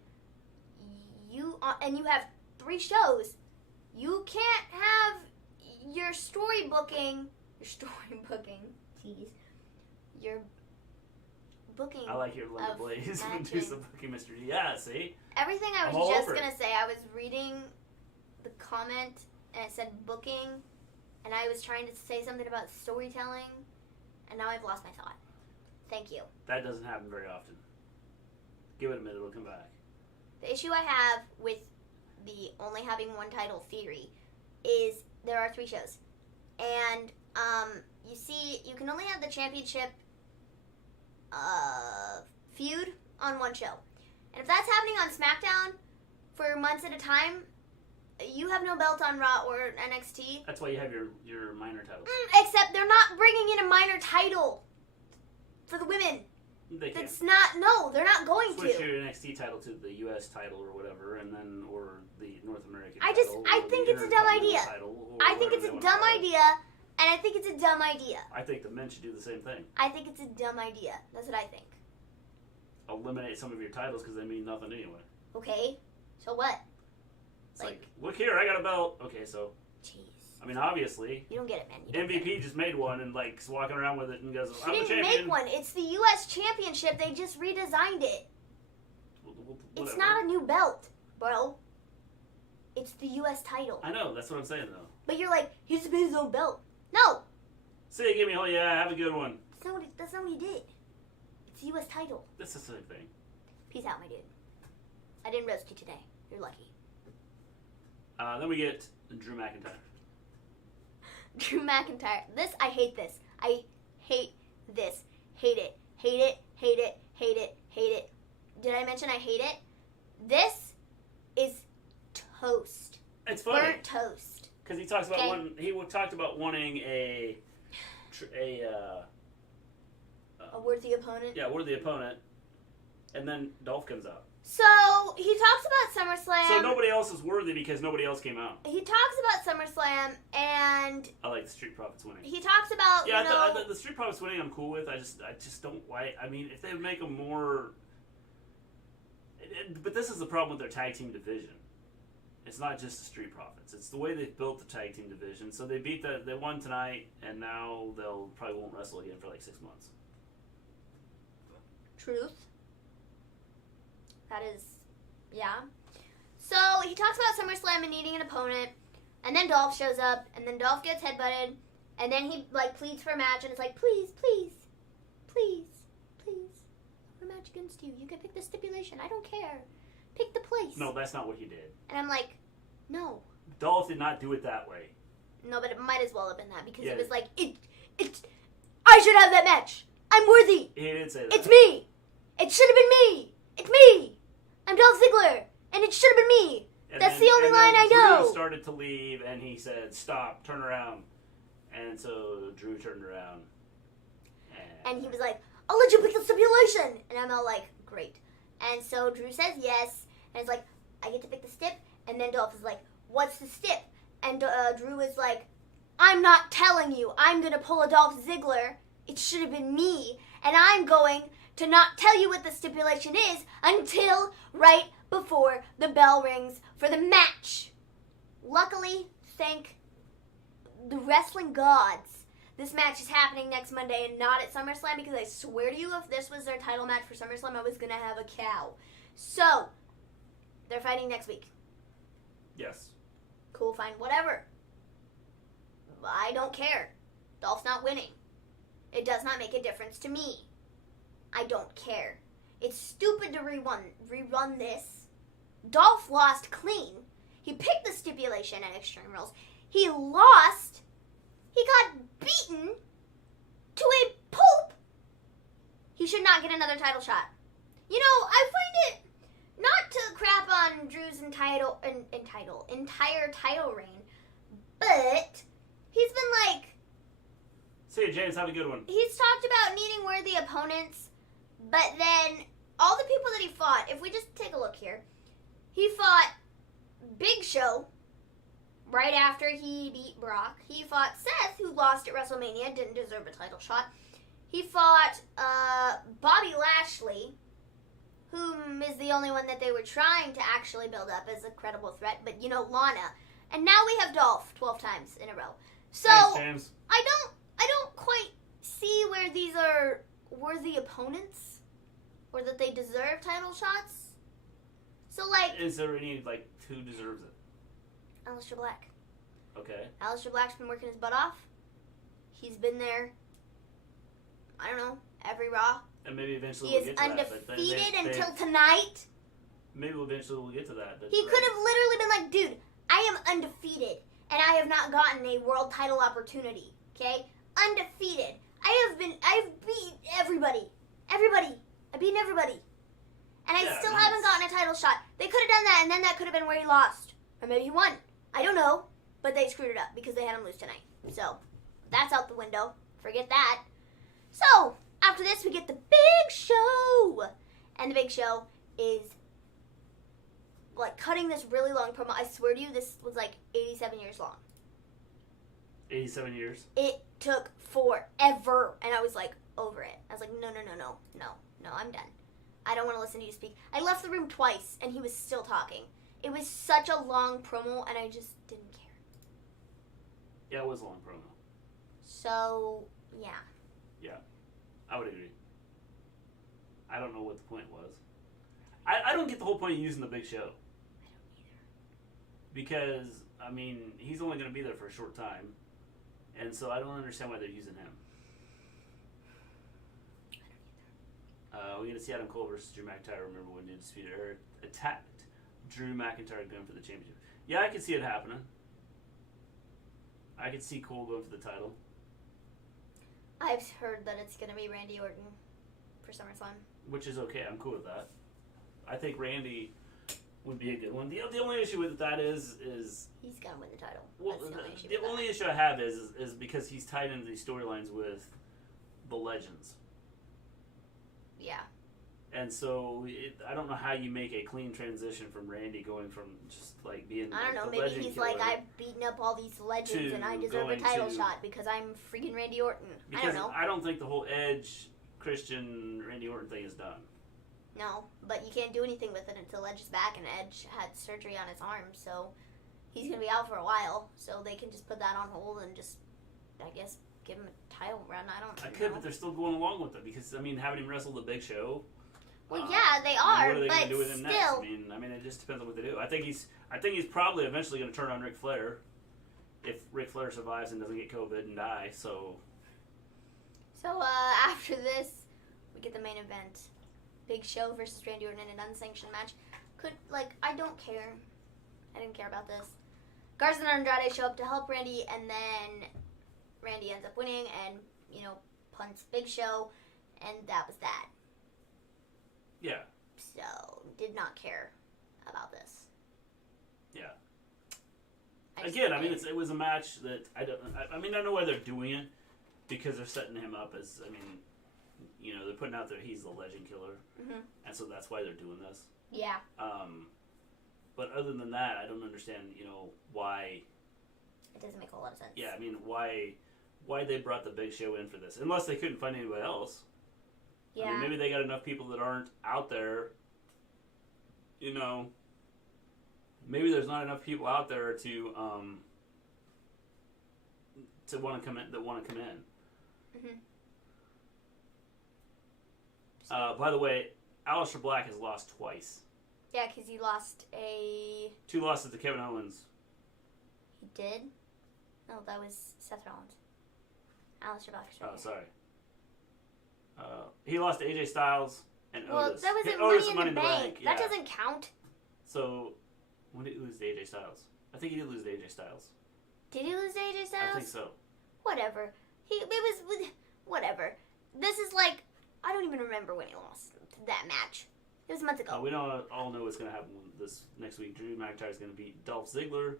you have 3 shows. You can't have your story booking, your booking. I like your Linda Blaze and do some booking mystery. Yeah, see? Everything I was just going to say, I was reading the comment and it said booking, and I was trying to say something about storytelling, and now I've lost my thought. Thank you. That doesn't happen very often. Give it a minute, it'll come back. The issue I have with the only having one title theory is there are 3 shows. And, you see, you can only have the championship feud on one show. And if that's happening on SmackDown for months at a time, you have no belt on Raw or NXT. That's why you have your minor titles. Except they're not bringing in a minor title for the women. They can't. They're not going Switch to. your NXT title to the US title or whatever, and then, or the North American I think it's a dumb idea. I think it's a dumb idea, and I think it's a dumb idea. I think the men should do the same thing. I think it's a dumb idea. That's what I think. Eliminate some of your titles because they mean nothing anyway. Okay, so what? It's like, look here, I got a belt. Okay, so. Jeez. I mean, obviously. You don't get it, man. You don't MVP get it. just made one and like is walking around with it and goes, He I'm the didn't champion. make one. It's the U.S. Championship. They just redesigned it. It's not a new belt, bro. It's the U.S. title. I know, that's what I'm saying though. But you're like, he just made his own belt. No. See, you give me, oh yeah, have a good one. That's not what he did. It's the U.S. title. That's the same thing. Peace out, my dude. I didn't roast you today. You're lucky. Then we get Drew McIntyre. Drew McIntyre. I hate this. I hate this. Hate it. Hate it. Hate it. Hate it. Hate it. Did I mention I hate it? This is toast. It's funny. Burnt toast. Because he talks about talked about wanting a worthy opponent. Yeah, worthy opponent, and then Dolph comes out. So he talks about SummerSlam. So nobody else is worthy because nobody else came out. He talks about SummerSlam, and I like the Street Profits winning. He talks about the Street Profits winning. I'm cool with. I just don't like. I mean, if they make them more. But this is the problem with their tag team division. It's not just the Street Profits. It's the way they've built the tag team division. So they won tonight, and now they'll probably won't wrestle again for like 6 months. Truth. That is, yeah. So he talks about SummerSlam and needing an opponent, and then Dolph shows up, and then Dolph gets headbutted, and then he like pleads for a match, and it's like, please, please, please, please, I want a match against you. You can pick the stipulation. I don't care. Pick the place. No, that's not what he did. And I'm like, no. Dolph did not do it that way. No, but it might as well have been that because Yeah. it was like, I should have that match. I'm worthy. He did say that. It's me. It should have been me. It's me. I'm Dolph Ziggler, and it should have been me. That's the only line I know. Drew started to leave, and he said, "Stop, turn around." And so Drew turned around. And he was like, "I'll let you pick the stipulation." And I'm all like, "Great." And so Drew says yes, and it's like, "I get to pick the stip." And then Dolph is like, "What's the stip?" And Drew is like, "I'm not telling you. I'm going to pull a Dolph Ziggler. It should have been me. And I'm going to not tell you what the stipulation is until right before the bell rings for the match." Luckily, thank the wrestling gods, this match is happening next Monday and not at SummerSlam, because I swear to you, if this was their title match for SummerSlam, I was going to have a cow. So, they're fighting next week. Yes. Cool, fine, whatever. I don't care. Dolph's not winning. It does not make a difference to me. I don't care. It's stupid to rerun this. Dolph lost clean. He picked the stipulation at Extreme Rules. He lost. He got beaten to a pulp. He should not get another title shot. You know, I find it, not to crap on Drew's entire title reign, but he's been like, see you, James. Have a good one. he's talked about needing worthy opponents, but then all the people that he fought, if we just take a look here, he fought Big Show right after he beat Brock. He fought Seth, who lost at WrestleMania, didn't deserve a title shot. He fought Bobby Lashley, whom is is the only one that they were trying to actually build up as a credible threat, but Lana. And now we have Dolph 12 times in a row. So Thanks, James. I don't quite see where these are worthy opponents or that they deserve title shots. So is there any who deserves it? Aleister Black. Okay. Aleister Black's been working his butt off. He's been there, I don't know, every Raw. And maybe eventually He we'll is get to undefeated that. until tonight. Maybe eventually we'll get to that. He could have literally been like, dude, I am undefeated, and I have not gotten a world title opportunity, okay? Undefeated. I've beat everybody. I've beaten everybody. And I still haven't gotten a title shot. They could have done that, and then that could have been where he lost. Or maybe he won. I don't know. But they screwed it up because they had him lose tonight. So, that's out the window. Forget that. So, after this, we get the big show. And the big show is cutting this really long promo. I swear to you, this was 87 years long. 87 years? It took forever. And I was over it. I was no, I'm done. I don't want to listen to you speak. I left the room twice, and he was still talking. It was such a long promo, and I just didn't care. Yeah, it was a long promo. So, yeah. Yeah, I would agree. I don't know what the point was. I don't get the whole point of using the Big Show. I don't either. Because, he's only going to be there for a short time. And so I don't understand why they're using him. We get to see Adam Cole versus Drew McIntyre. Remember when they disputed or attacked Drew McIntyre going for the championship? Yeah, I could see it happening. I could see Cole going for the title. I've heard that it's going to be Randy Orton for SummerSlam. Which is okay. I'm cool with that. I think Randy would be a good one. The only issue with that is he's going to win the title. Well, That's the only issue I have is because he's tied into these storylines with the legends. Yeah. And so I don't know how you make a clean transition from Randy going from just being I don't know, the maybe legend he's killer I've beaten up all these legends and I deserve a title shot because I'm freaking Randy Orton. Because I don't know. I don't think the whole Edge, Christian, Randy Orton thing is done. No, but you can't do anything with it until Edge is back, and Edge had surgery on his arm, so he's going to be out for a while, so they can just put that on hold and just, I guess, give him a title run. I don't know. But they're still going along with it because, having him wrestle the Big Show. Well, yeah, they are, what are they but gonna do with him still. Next? It just depends on what they do. I think he's probably eventually going to turn on Ric Flair if Ric Flair survives and doesn't get COVID and die. So After this, we get the main event. Big Show versus Randy Orton in an unsanctioned match. I don't care. I didn't care about this. Garza and Andrade show up to help Randy, and then Randy ends up winning and, punts Big Show, and that was that. yeah. So, did not care about this. Yeah. It was a match that I know why they're doing it because they're setting him up as they're putting out there he's the legend killer, and so that's why they're doing this. Yeah. But other than that, I don't understand why. It doesn't make a lot of sense. Yeah, why they brought the Big Show in for this, unless they couldn't find anybody else. Yeah. Maybe they got enough people that aren't out there. Maybe there's not enough people out there to want to come in. That want to come in. By the way, Aleister Black has lost twice. Yeah, because he lost 2 losses to Kevin Owens. He did? No, that was Seth Rollins. Aleister Black is right. Oh, sorry. He lost to AJ Styles and Well, Otis. that was in Otis Money in the Bank. Yeah. That doesn't count. So, when did he lose to AJ Styles? I think he did lose to AJ Styles. Did he lose to AJ Styles? I think so. Whatever. Whatever. This is I don't even remember when he lost that match. It was a month ago. We don't all know what's going to happen this next week. Drew McIntyre is going to beat Dolph Ziggler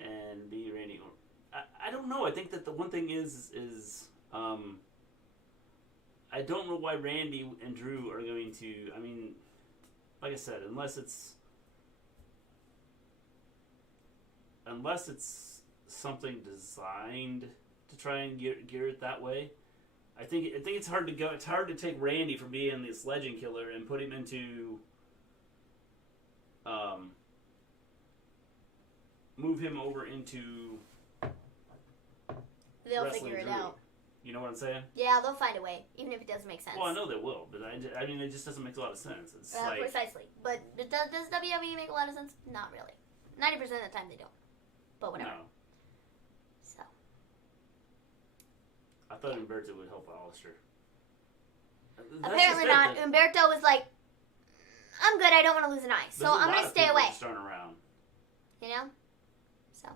and beat Randy Orton. I don't know. I think that the one thing is I don't know why Randy and Drew are going to. Like I said, unless it's something designed to try and gear it that way. I think it's hard to go. It's hard to take Randy from being this legend killer and put him into move him over into They'll wrestling figure it Drew. out. You know what I'm saying? Yeah, they'll find a way, even if it doesn't make sense. Well, I know they will, but I mean, it just doesn't make a lot of sense. It's precisely. But does WWE make a lot of sense? Not really. 90% of the time they don't. But whatever. No. So. I thought Umberto would help Aleister. Apparently not. Umberto was like, I'm good, I don't want to lose an eye. So I'm going to stay away. Starting around. You know? So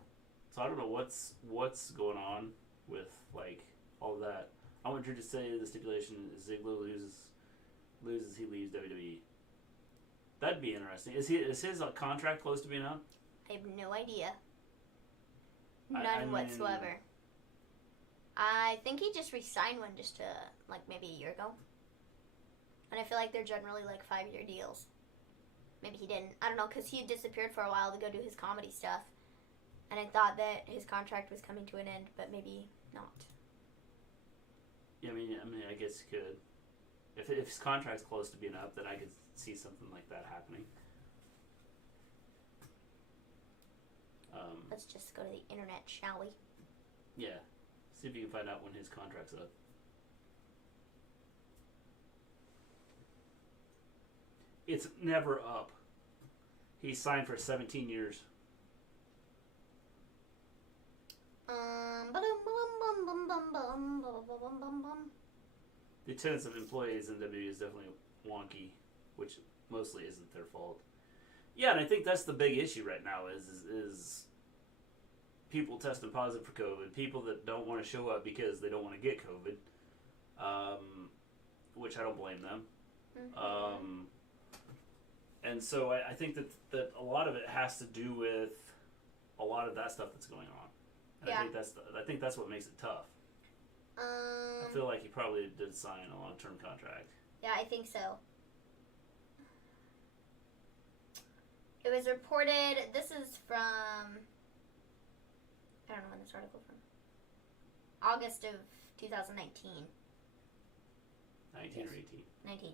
I don't know what's going on with, like, all of that. I want Drew to say the stipulation is Ziggler loses, he leaves WWE. That'd be interesting. Is his contract close to being up? I have no idea. None whatsoever. I think he just re-signed one just like maybe a year ago. And I feel like they're generally like 5-year deals. Maybe he didn't. I don't know, because he had disappeared for a while to go do his comedy stuff. And I thought that his contract was coming to an end, but maybe not. Yeah, I mean, I guess you could. If his contract's close to being up, then I could see something like that happening. Let's just go to the internet, shall we? Yeah. See if you can find out when his contract's up. It's never up. He signed for 17 years. The attendance of employees in WWE is definitely wonky, which mostly isn't their fault. Yeah, and I think that's the big issue right now is people testing positive for COVID, people that don't want to show up because they don't want to get COVID, which I don't blame them. Mm-hmm. And so I think that a lot of it has to do with a lot of that stuff that's going on. And yeah. I think that's what makes it tough. I feel like he probably did sign a long-term contract. Yeah, I think so. It was reported, this is from, I don't know when this article from, August of 2019. 19 or 18? 19.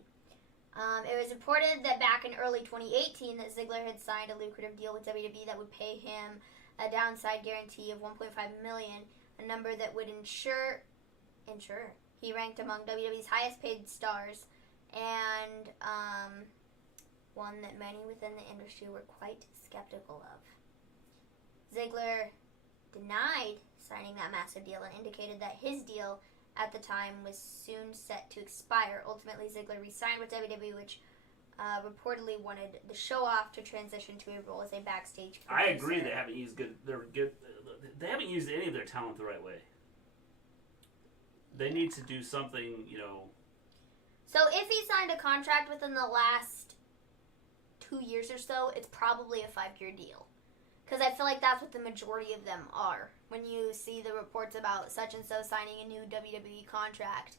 It was reported that back in early 2018 that Ziggler had signed a lucrative deal with WWE that would pay him a downside guarantee of $1.5 million, a number that would ensure he ranked among WWE's highest paid stars, and one that many within the industry were quite skeptical of. Ziggler denied signing that massive deal and indicated that his deal at the time was soon set to expire. Ultimately, Ziggler re-signed with WWE, which reportedly wanted the show-off to transition to a role as a backstage producer. I agree. They haven't used They haven't used any of their talent the right way. They need to do something, you know. So if he signed a contract within the last 2 years or so, it's probably a 5-year deal. Because I feel like that's what the majority of them are. When you see the reports about such and so signing a new WWE contract,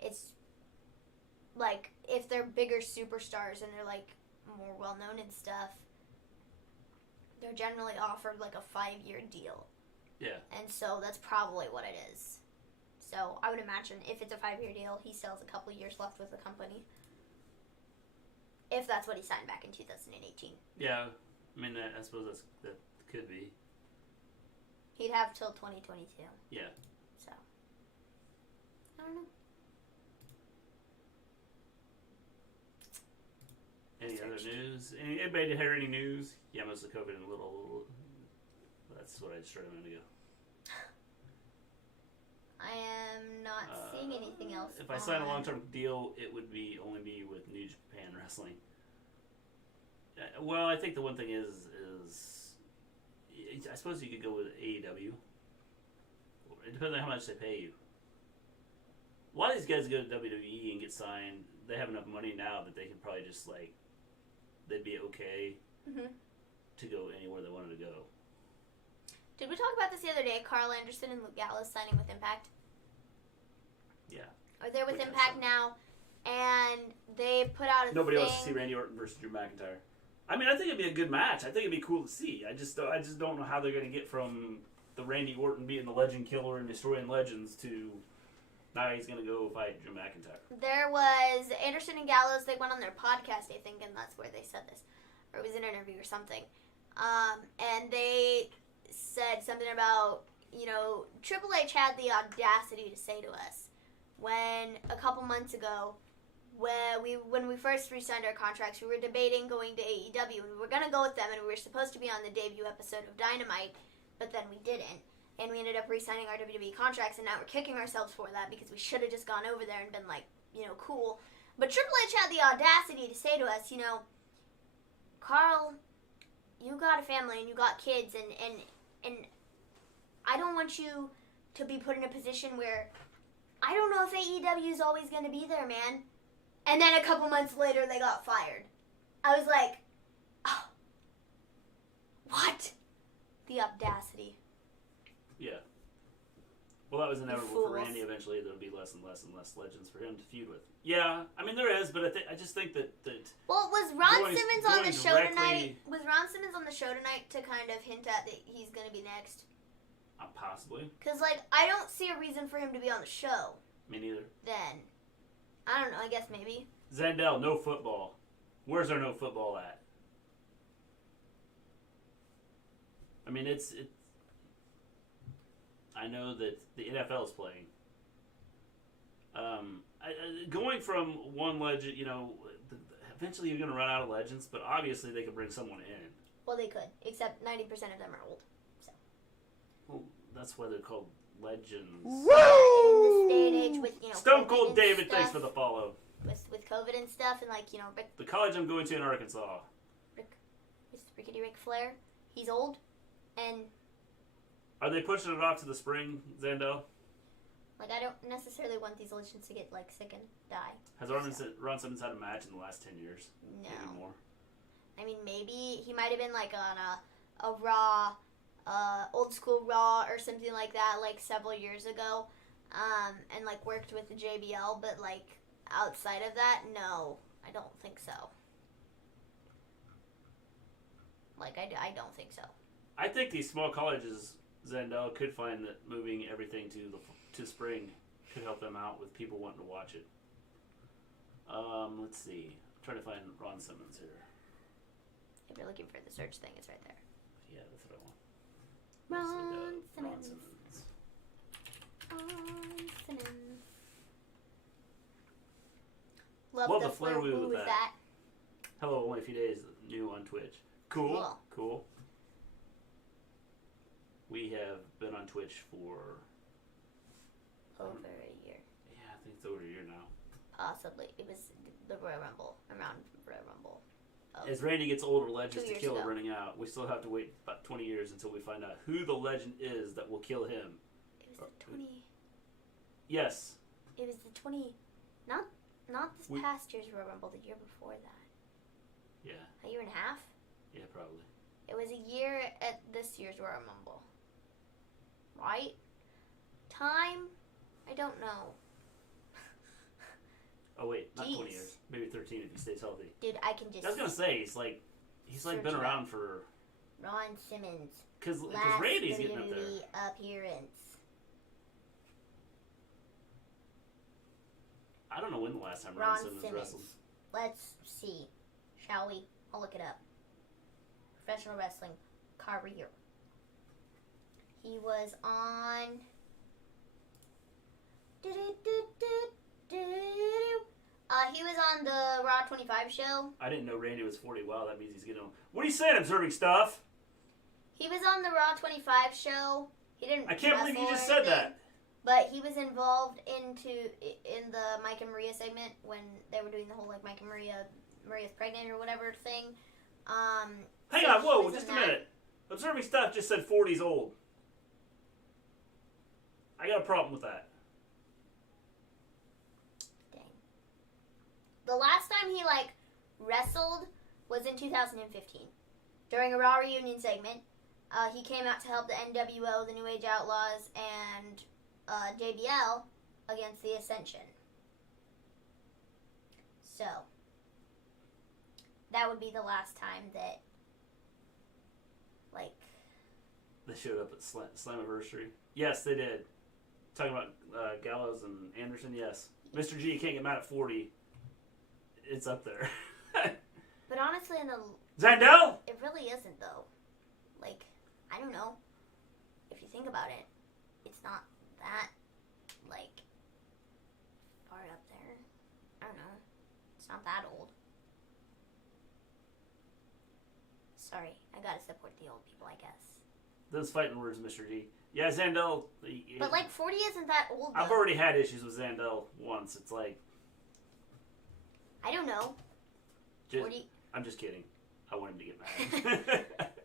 it's like if they're bigger superstars and they're like more well known and stuff, they're generally offered like a 5-year deal. Yeah. And so that's probably what it is. So I would imagine if it's a 5-year deal, he still has a couple years left with the company. If that's what he signed back in 2018. Yeah. I mean, I suppose that could be. He'd have till 2022. Yeah. So, I don't know. Any other news? Anybody hear any news? Yeah, mostly COVID and a little. That's what I just heard a minute ago. I am not seeing anything else. If I sign a long-term deal, it would only be with New Japan Wrestling. Well, I think the one thing is I suppose you could go with AEW. It depends on how much they pay you. A lot of these guys go to WWE and get signed. They have enough money now that they can probably just they'd be okay to go anywhere they wanted to go. Did we talk about this the other day? Carl Anderson and Luke Gallows signing with Impact? Yeah. Are they with Impact now? And they put out a Nobody wants to see Randy Orton versus Drew McIntyre. I mean, I think it'd be a good match. I think it'd be cool to see. I just don't know how they're going to get from the Randy Orton being the legend killer and destroying legends to now he's going to go fight Drew McIntyre. There was Anderson and Gallows. They went on their podcast, I think, and that's where they said this. or it was an interview or something. And they said something about, Triple H had the audacity to say to us when a couple months ago, when we first re-signed our contracts, we were debating going to AEW, and we were going to go with them, and we were supposed to be on the debut episode of Dynamite, but then we didn't. And we ended up re-signing our WWE contracts, and now we're kicking ourselves for that because we should have just gone over there and been like, cool. But Triple H had the audacity to say to us, Carl, you got a family and you got kids, and I don't want you to be put in a position where I don't know if AEW is always going to be there, man. And then a couple months later, they got fired. I was like, oh, what? The audacity. Yeah. Well, that was inevitable Fools. for Randy. Eventually, there'll be less and less and less legends for him to feud with. Yeah, I mean, there is, but I just think that... Well, was Ron Simmons on the show directly, tonight? Was Ron Simmons on the show tonight to kind of hint at that he's going to be next? Possibly. Because, I don't see a reason for him to be on the show. Me neither. Then. I don't know, I guess maybe. Zandel, no football. Where's our no football at? I mean, I know that the NFL is playing. Going from one legend, eventually you're going to run out of legends, but obviously they could bring someone in. Well, they could, except 90% of them are old. So. Well, that's why they're called legends. Woo! In this day and age with, Stone COVID Cold and David, stuff, thanks for the follow. With COVID and stuff, and Rick... The college I'm going to in Arkansas. Rickety Ric Flair, he's old, and... Are they pushing it off to the spring, Zandel? I don't necessarily want these legends to get, sick and die. Has Ron Simmons had a match in the last 10 years? No. Maybe more. I mean, maybe he might have been, on a Raw, old school Raw or something like that, several years ago, and, worked with the JBL, but, outside of that, no, I don't think so. I don't think so. I think these small colleges, Zandel, could find that moving everything to spring could help them out with people wanting to watch it. Let's see. I'm trying to find Ron Simmons here. If you're looking for the search thing, it's right there. Yeah, that's what I want. Ron Simmons. Love the flair woo with that. Hello, only a few days new on Twitch. Cool. We have been on Twitch for... over a year. Yeah, I think it's over a year now. Possibly. It was the Royal Rumble, around Royal Rumble. As Randy gets older, legends to kill ago. are running out. We still have to wait about 20 years until we find out who the legend is that will kill him. It was the 20... Yes. It was the 20... Not this past year's Royal Rumble, the year before that. Yeah. A year and a half? Yeah, probably. It was a year at this year's Royal Rumble. Right? Time? I don't know. Oh, wait. Not Jeez. 20 years. Maybe 13 if he stays healthy. Dude, I can just... I was going to say, he's been around for... Ron Simmons. Because last Randy's getting up there. WWE appearance. I don't know when the last time Ron Simmons wrestled. Let's see. Shall we? I'll look it up. Professional wrestling career. He was on... he was on the Raw 25 show. I didn't know Randy was 40. Wow, that means he's getting on. What are you saying, observing stuff? He was on the Raw 25 show. He didn't. I can't believe you just said that. But he was involved in the Mike and Maria segment when they were doing the whole Mike and Maria's pregnant or whatever thing. Hang on, whoa, just a minute. Observing stuff just said 40's old. I got a problem with that. Dang. The last time he wrestled was in 2015 during a Raw reunion segment. He came out to help the NWO, the New Age Outlaws, and JBL against the Ascension. So, that would be the last time that, They showed up at Slammiversary. Yes, they did. Talking about Gallows and Anderson, yes. Mr. G can't get mad at 40. It's up there. But But honestly, Zandel? it really isn't, though. Like, I don't know. If you think about it, it's not that, like, far up there. I don't know. It's not that old. Sorry, I gotta support the old people, I guess. Those fighting words, Mr. G. Yeah, Zandel. But, like, 40 isn't that old, though. I've already had issues with Zandel once. It's like... I don't know. 40... I'm just kidding. I want him to get mad.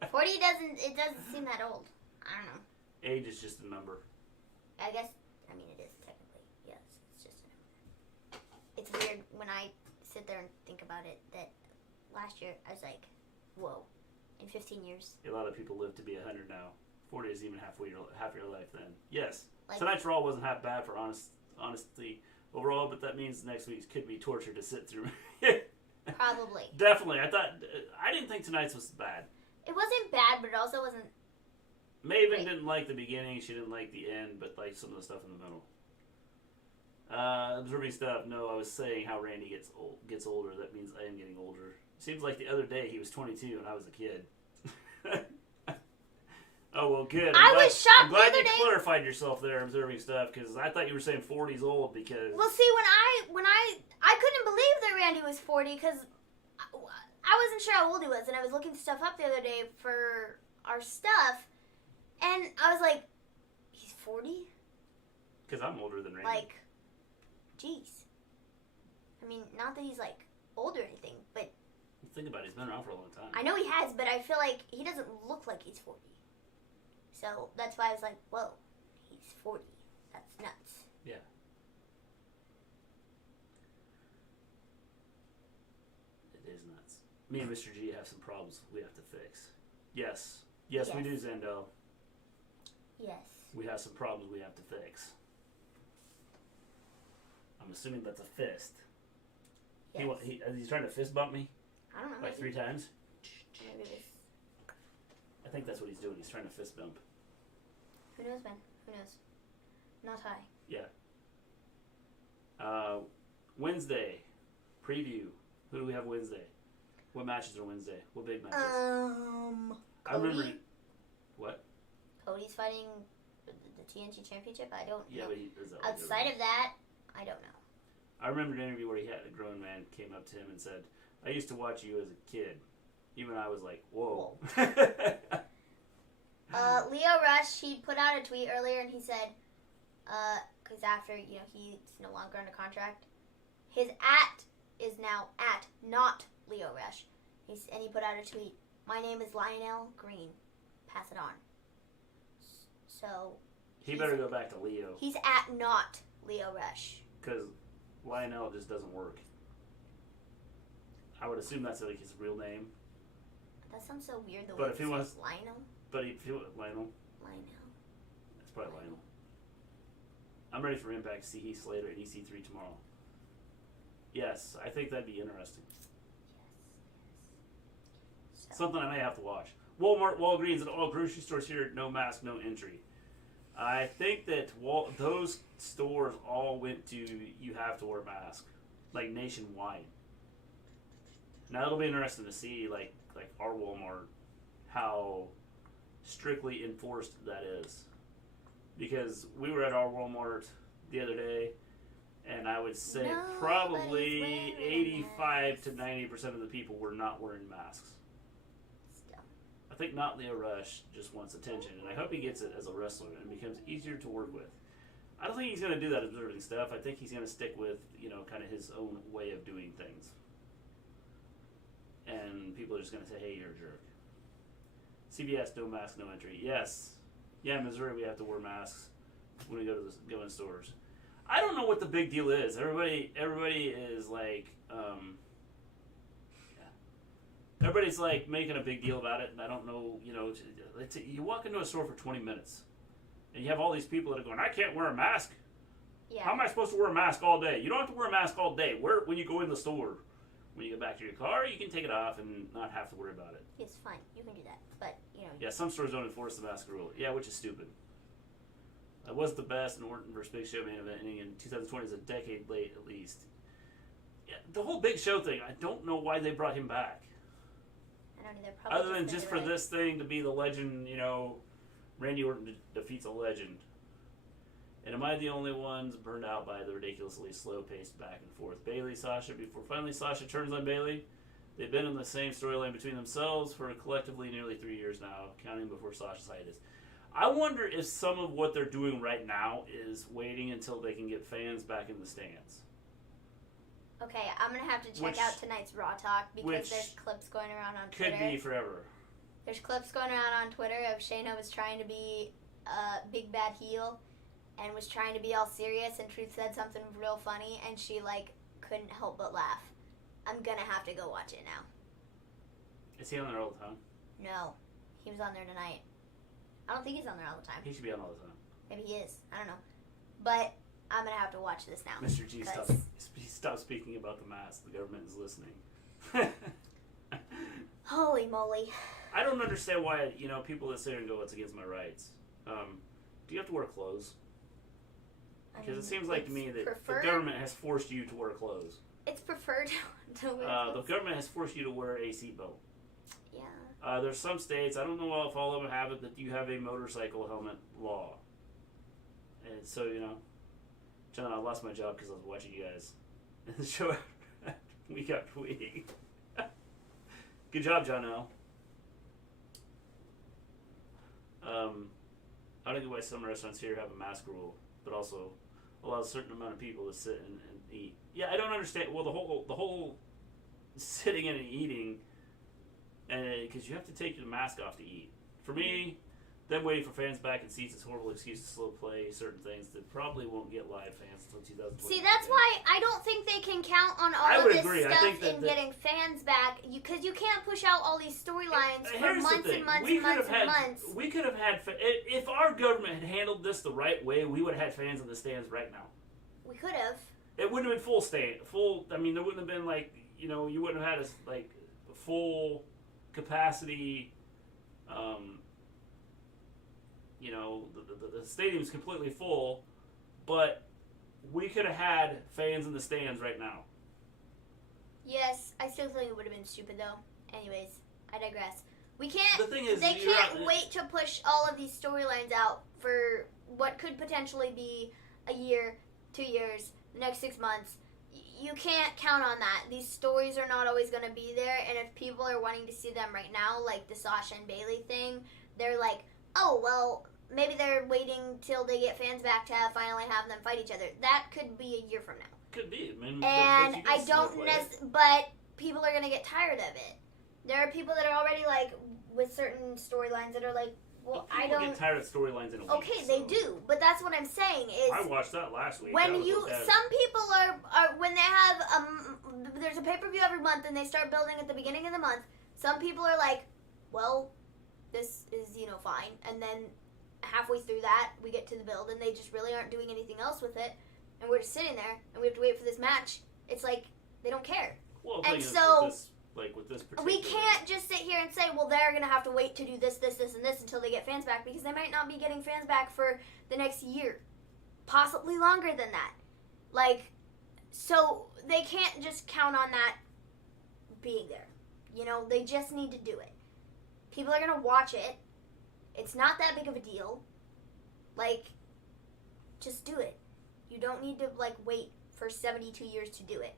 40 doesn't seem that old. I don't know. Age is just a number. I guess, I mean, it is technically. Yes, it's just a number. It's weird when I sit there and think about it that last year I was like, whoa, in 15 years. A lot of people live to be 100 now. 40 is even half your life then. Yes. Like, Tonight's Raw wasn't half bad for honestly overall, but that means next week's could be torture to sit through. Probably. Definitely. I didn't think tonight's was bad. It wasn't bad, but it also wasn't... Maven didn't like the beginning. She didn't like the end, but liked some of the stuff in the middle. Observing stuff. No, I was saying how Randy gets older. That means I am getting older. Seems like the other day he was 22 and I was a kid. Oh, well, good. I was shocked I'm glad the other you day. clarified yourself there, observing stuff, because I thought you were saying 40's old because... Well, see, when I couldn't believe that Randy was 40 because I wasn't sure how old he was, and I was looking stuff up the other day for our stuff, and I was like, he's 40? Because I'm older than Randy. Like, jeez. I mean, not that he's, like, old or anything, but... Think about it, he's been around for a long time. I know he has, but I feel like he doesn't look like he's 40. So that's why I was like, whoa, he's 40. That's nuts. Yeah. It is nuts. Me and Mr. G have some problems we have to fix. Yes. Yes, we do, Zendo. Yes. We have some problems we have to fix. I'm assuming that's a fist. Yes. He's trying to fist bump me? I don't know. Like 3 times? Maybe it was... I think that's what he's doing. He's trying to fist bump. Who knows, man? Who knows? Not high. Yeah. Wednesday. Preview. Who do we have Wednesday? What matches are Wednesday? What big matches? I remember... Cody? What? Cody's fighting the TNT Championship? I don't know. But is that Outside of that, I don't know. I remember an interview where he had a grown man came up to him and said, I used to watch you as a kid. Even I was like, whoa. Leo Rush, he put out a tweet earlier and he said, because after, he's no longer under contract, his @ is now @ not Leo Rush. And he put out a tweet, my name is Lionel Green. Pass it on. So... He better go back to Leo. He's @ not Leo Rush. Because Lionel just doesn't work. I would assume that's like his real name. That sounds so weird. The But way if he it wants- says Lionel. But if he Lionel. That's probably Lionel. I'm ready for Impact to see Heath Slater at EC3 tomorrow. Yes, I think that'd be interesting. Yes. So. Something I may have to watch. Walmart, Walgreens, and all grocery stores here, no mask, no entry. I think that those stores all went to you have to wear a mask, like nationwide. Now it'll be interesting to see, like our Walmart, how strictly enforced that is. Because we were at our Walmart the other day, and I would say probably 85 to 90% of the people were not wearing masks. Still. I think not Leo Rush just wants attention, and I hope he gets it as a wrestler and becomes easier to work with. I don't think he's going to do that observing stuff. I think he's going to stick with, kind of his own way of doing things. And people are just going to say, hey, you're a jerk. CVS, no mask, no entry. Yes. Yeah, in Missouri, we have to wear masks when we go in stores. I don't know what the big deal is. Everybody is like, everybody's like making a big deal about it, and I don't know, you walk into a store for 20 minutes, and you have all these people that are going, I can't wear a mask. Yeah. How am I supposed to wear a mask all day? You don't have to wear a mask all day. When you go in the store. When you get back to your car, you can take it off and not have to worry about it. It's fine. You can do that. But, Yeah, some stores don't enforce the mask rule. Yeah, which is stupid. It was the best in Orton versus Big Show main event in 2020 is a decade late at least. Yeah, the whole Big Show thing, I don't know why they brought him back. don't either. Probably Other than just for this thing to be the legend, Randy Orton defeats a legend. And am I the only ones burned out by the ridiculously slow-paced back and forth? Bayley, Sasha, before finally Sasha turns on Bayley. They've been in the same storyline between themselves for collectively nearly 3 years now, counting before Sasha's hiatus. I wonder if some of what they're doing right now is waiting until they can get fans back in the stands. Okay, I'm going to have to check out tonight's Raw Talk because there's clips going around on Twitter. Could be forever. There's clips going around on Twitter of Shayna was trying to be a big bad heel and was trying to be all serious, and Truth said something real funny, and she, couldn't help but laugh. I'm going to have to go watch it now. Is he on there all the time? No. He was on there tonight. I don't think he's on there all the time. He should be on all the time. Maybe he is. I don't know. But I'm going to have to watch this now. Mr. G, stop speaking about the mask. The government is listening. Holy moly. I don't understand why, people that sit here and go, it's against my rights. Do you have to wear clothes? Because it seems like to me that the government has forced you to wear clothes. It's preferred to wear clothes. The government has forced you to wear a seatbelt. Yeah. There's some states, I don't know if all of them have it, that you have a motorcycle helmet law. And so, John, I lost my job because I was watching you guys in the show week after week. Good job, John L. I don't get why some restaurants here have a mask rule, but also allow a certain amount of people to sit and eat. Yeah, I don't understand. Well, the whole sitting in and eating, and because you have to take your mask off to eat. For me, them waiting for fans back in seats is a horrible excuse to slow play certain things that probably won't get live fans until 2020. See, that's why I don't think they can count on all of this stuff in getting fans back, because you can't push out all these storylines for months and months and months. We could have had, if our government had handled this the right way, we would have had fans in the stands right now. We could have. It wouldn't have been I mean, there wouldn't have been you wouldn't have had a full capacity. The stadium's completely full, but we could have had fans in the stands right now. Yes, I still think it would have been stupid though. Anyways, I digress. We can't. The thing is, they can't wait to push all of these storylines out for what could potentially be a year, 2 years, the next 6 months. You can't count on that. These stories are not always going to be there, and if people are wanting to see them right now, like the Sasha and Bayley thing, they're like, oh, well, maybe they're waiting till they get fans back to finally have them fight each other. That could be a year from now. Could be. And I don't but people are going to get tired of it. There are people that are already, with certain storylines that are like, well, I don't get tired of storylines in a week. Okay, they do, but that's what I'm saying is. I watched that last week. When some people are when they have there's a pay-per-view every month and they start building at the beginning of the month. Some people are like, well, this is fine, and then halfway through that we get to the build and they just really aren't doing anything else with it, and we're just sitting there and we have to wait for this match. It's like they don't care. Well, and so. With this particular... We can't just sit here and say, well, they're going to have to wait to do this, this, this, and this until they get fans back, because they might not be getting fans back for the next year. Possibly longer than that. So they can't just count on that being there. They just need to do it. People are going to watch it. It's not that big of a deal. Just do it. You don't need to, wait for 72 years to do it.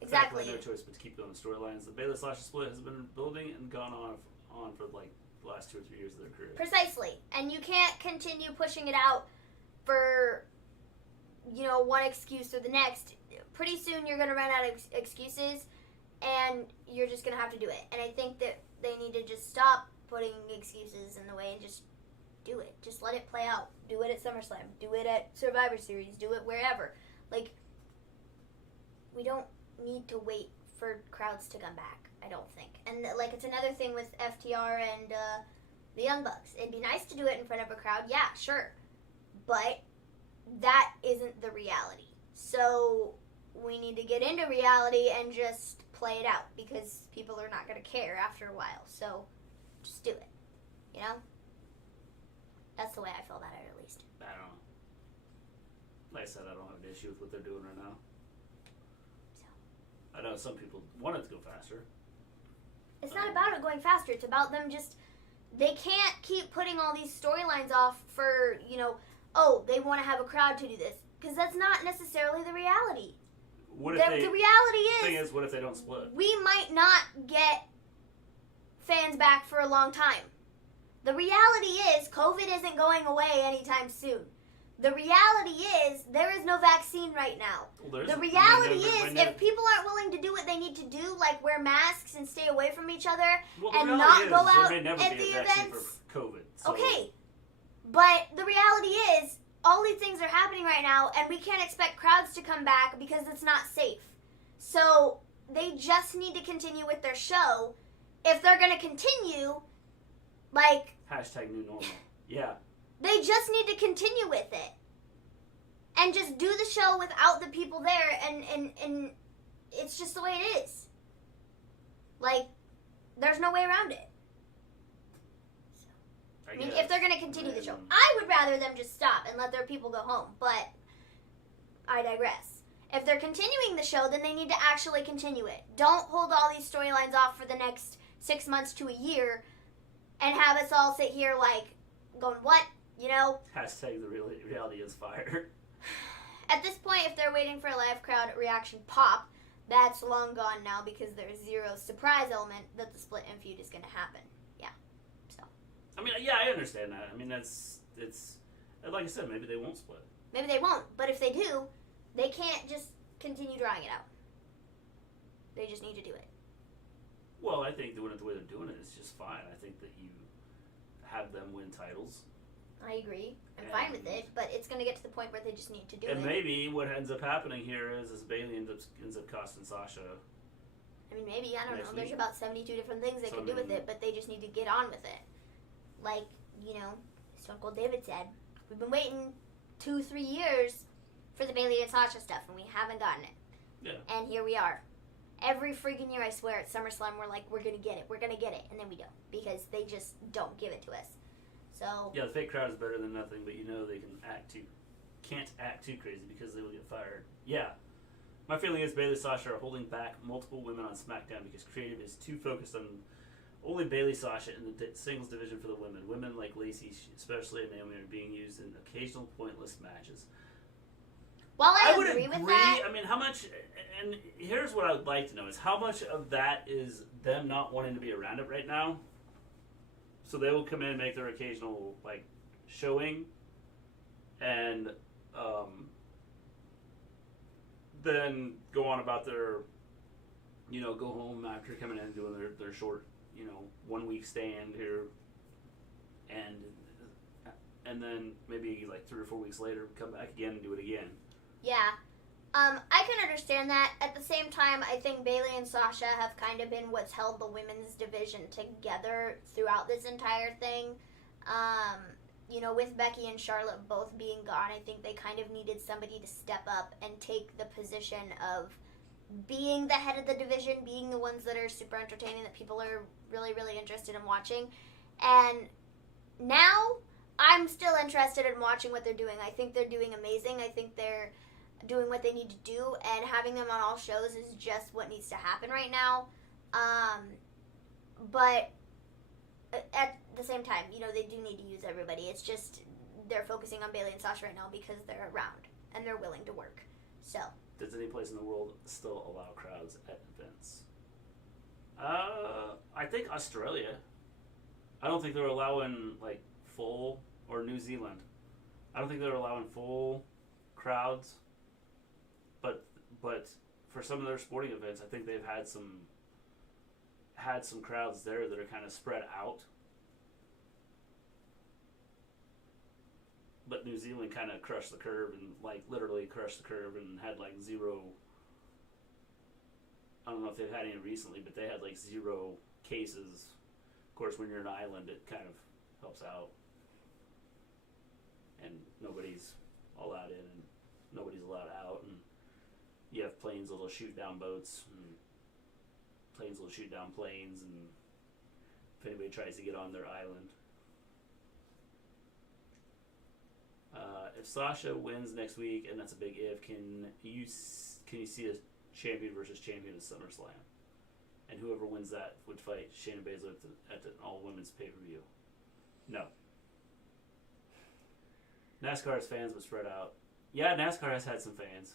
Exactly. No choice but to keep going the storylines. The Bayley Sasha split has been building and gone on for the last 2 or 3 years of their career. Precisely, and you can't continue pushing it out for one excuse or the next. Pretty soon you're going to run out of excuses, and you're just going to have to do it. And I think that they need to just stop putting excuses in the way and just do it. Just let it play out. Do it at SummerSlam. Do it at Survivor Series. Do it wherever. We don't need to wait for crowds to come back, I don't think. And it's another thing with FTR and the Young Bucks. It'd be nice to do it in front of a crowd, yeah, sure. But that isn't the reality. So we need to get into reality and just play it out, because people are not going to care after a while. So just do it. That's the way I feel about it, at least. I don't know. Like I said, I don't have an issue with what they're doing right now. I know some people want it to go faster. It's not about it going faster. It's about them just... They can't keep putting all these storylines off for, oh, they want to have a crowd to do this. Because that's not necessarily the reality. What if the reality thing is, what if they don't split? We might not get fans back for a long time. The reality is COVID isn't going away anytime soon. The reality is there is no vaccine right now. Well, the reality is if people aren't willing to do what they need to do, like wear masks and stay away from each other and not go out at the events. For COVID, so. Okay, but the reality is all these things are happening right now and we can't expect crowds to come back because it's not safe. So they just need to continue with their show. If they're going to continue, like... Hashtag new normal. Yeah. They just need to continue with it. And just do the show without the people there, and it's just the way it is. Like, there's no way around it. I mean, if they're going to continue the show. I would rather them just stop and let their people go home, but I digress. If they're continuing the show, then they need to actually continue it. Don't hold all these storylines off for the next 6 months to a year and have us all sit here like, going, what? Hashtag the reality is fire. At this point, if they're waiting for a live crowd reaction pop, that's long gone now because there's zero surprise element that the split and feud is going to happen. Yeah. So. I mean, yeah, I understand that. I mean, it's like I said, maybe they won't split. Maybe they won't, but if they do, they can't just continue drawing it out. They just need to do it. Well, I think doing it the way they're doing it is just fine. I think that you have them win titles. I agree. I'm fine with it, but it's going to get to the point where they just need to do it. And maybe what ends up happening here is Bayley ends up costing Sasha. I mean, maybe, I don't know. There's about 72 different things they can do with it, but they just need to get on with it. Like, Stone Cold David said, we've been waiting 2-3 years for the Bayley and Sasha stuff, and we haven't gotten it. Yeah. And here we are. Every freaking year, I swear, at SummerSlam, we're like, we're going to get it, and then we don't, because they just don't give it to us. So yeah, the fake crowd is better than nothing, but they can't act too crazy because they will get fired. Yeah. My feeling is Bayley and Sasha are holding back multiple women on SmackDown because creative is too focused on only Bayley Sasha in the singles division for the women. Women like Lacey, especially and Naomi, are being used in occasional pointless matches. While I would agree with that, I mean, how much? And here's what I would like to know: is how much of that is them not wanting to be around it right now? So they will come in and make their occasional showing, and then go on about their, go home after coming in and doing their short, 1 week stand here, and then maybe 3 or 4 weeks later come back again and do it again. Yeah. I can understand that. At the same time, I think Bayley and Sasha have kind of been what's held the women's division together throughout this entire thing. With Becky and Charlotte both being gone, I think they kind of needed somebody to step up and take the position of being the head of the division, being the ones that are super entertaining, that people are really, really interested in watching. And now, I'm still interested in watching what they're doing. I think they're doing amazing. I think they're doing what they need to do, and having them on all shows is just what needs to happen right now. But at the same time, they do need to use everybody. It's just they're focusing on Bayley and Sasha right now because they're around and they're willing to work. So, does any place in the world still allow crowds at events? I think Australia. I don't think they're allowing full, or New Zealand. I don't think they're allowing full crowds. But for some of their sporting events, I think they've had some crowds there that are kind of spread out. But New Zealand kind of crushed the curve and literally crushed the curve and had zero. I don't know if they've had any recently, but they had 0 cases. Of course, when you're an island, it kind of helps out, and nobody's allowed in and nobody's allowed out, and you have planes that'll shoot down boats, and planes will shoot down planes, and if anybody tries to get on their island. If Sasha wins next week, and that's a big if, can you see a champion versus champion at SummerSlam? and whoever wins that would fight Shayna Baszler at the all-women's pay-per-view. No. NASCAR's fans would spread out. Yeah, NASCAR has had some fans.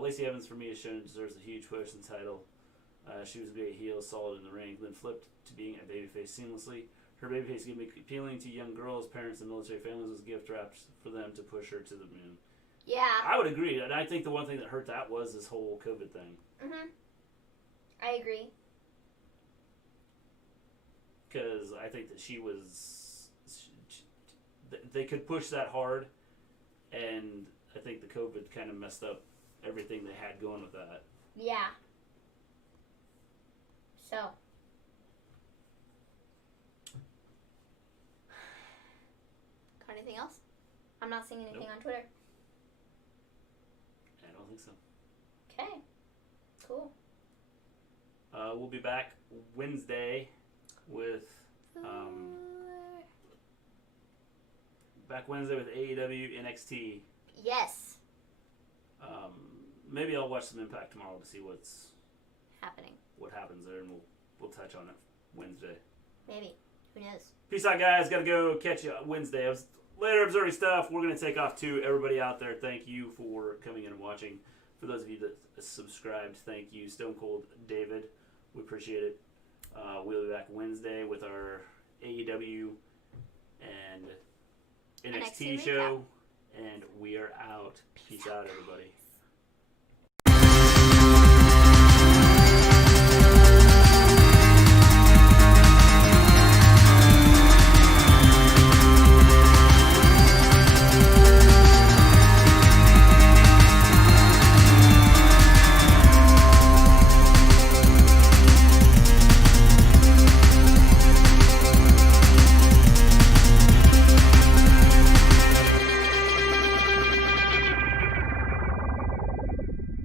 Lacey Evans, for me, has shown deserves a huge push in the title. She was a great heel, solid in the ring, then flipped to being a babyface seamlessly. Her babyface gimmick appealing to young girls, parents, and military families was gift wrapped for them to push her to the moon. Yeah. I would agree, and I think the one thing that hurt that was this whole COVID thing. Mhm. I agree. Because I think that they could push that hard, and I think the COVID kind of messed up everything they had going with that. Yeah. So. Got anything else? I'm not seeing anything on Twitter. I don't think so. Okay. Cool. We'll be back Wednesday with AEW NXT. Yes. Maybe I'll watch some Impact tomorrow to see what happens there, and we'll touch on it Wednesday. Maybe. Who knows? Peace out, guys. Gotta go. Catch you Wednesday. Later, observing stuff. We're gonna take off too. Everybody out there, thank you for coming in and watching. For those of you that subscribed, thank you. Stone Cold David, we appreciate it. We'll be back Wednesday with our AEW and NXT show, and we are out. Peace out, everybody.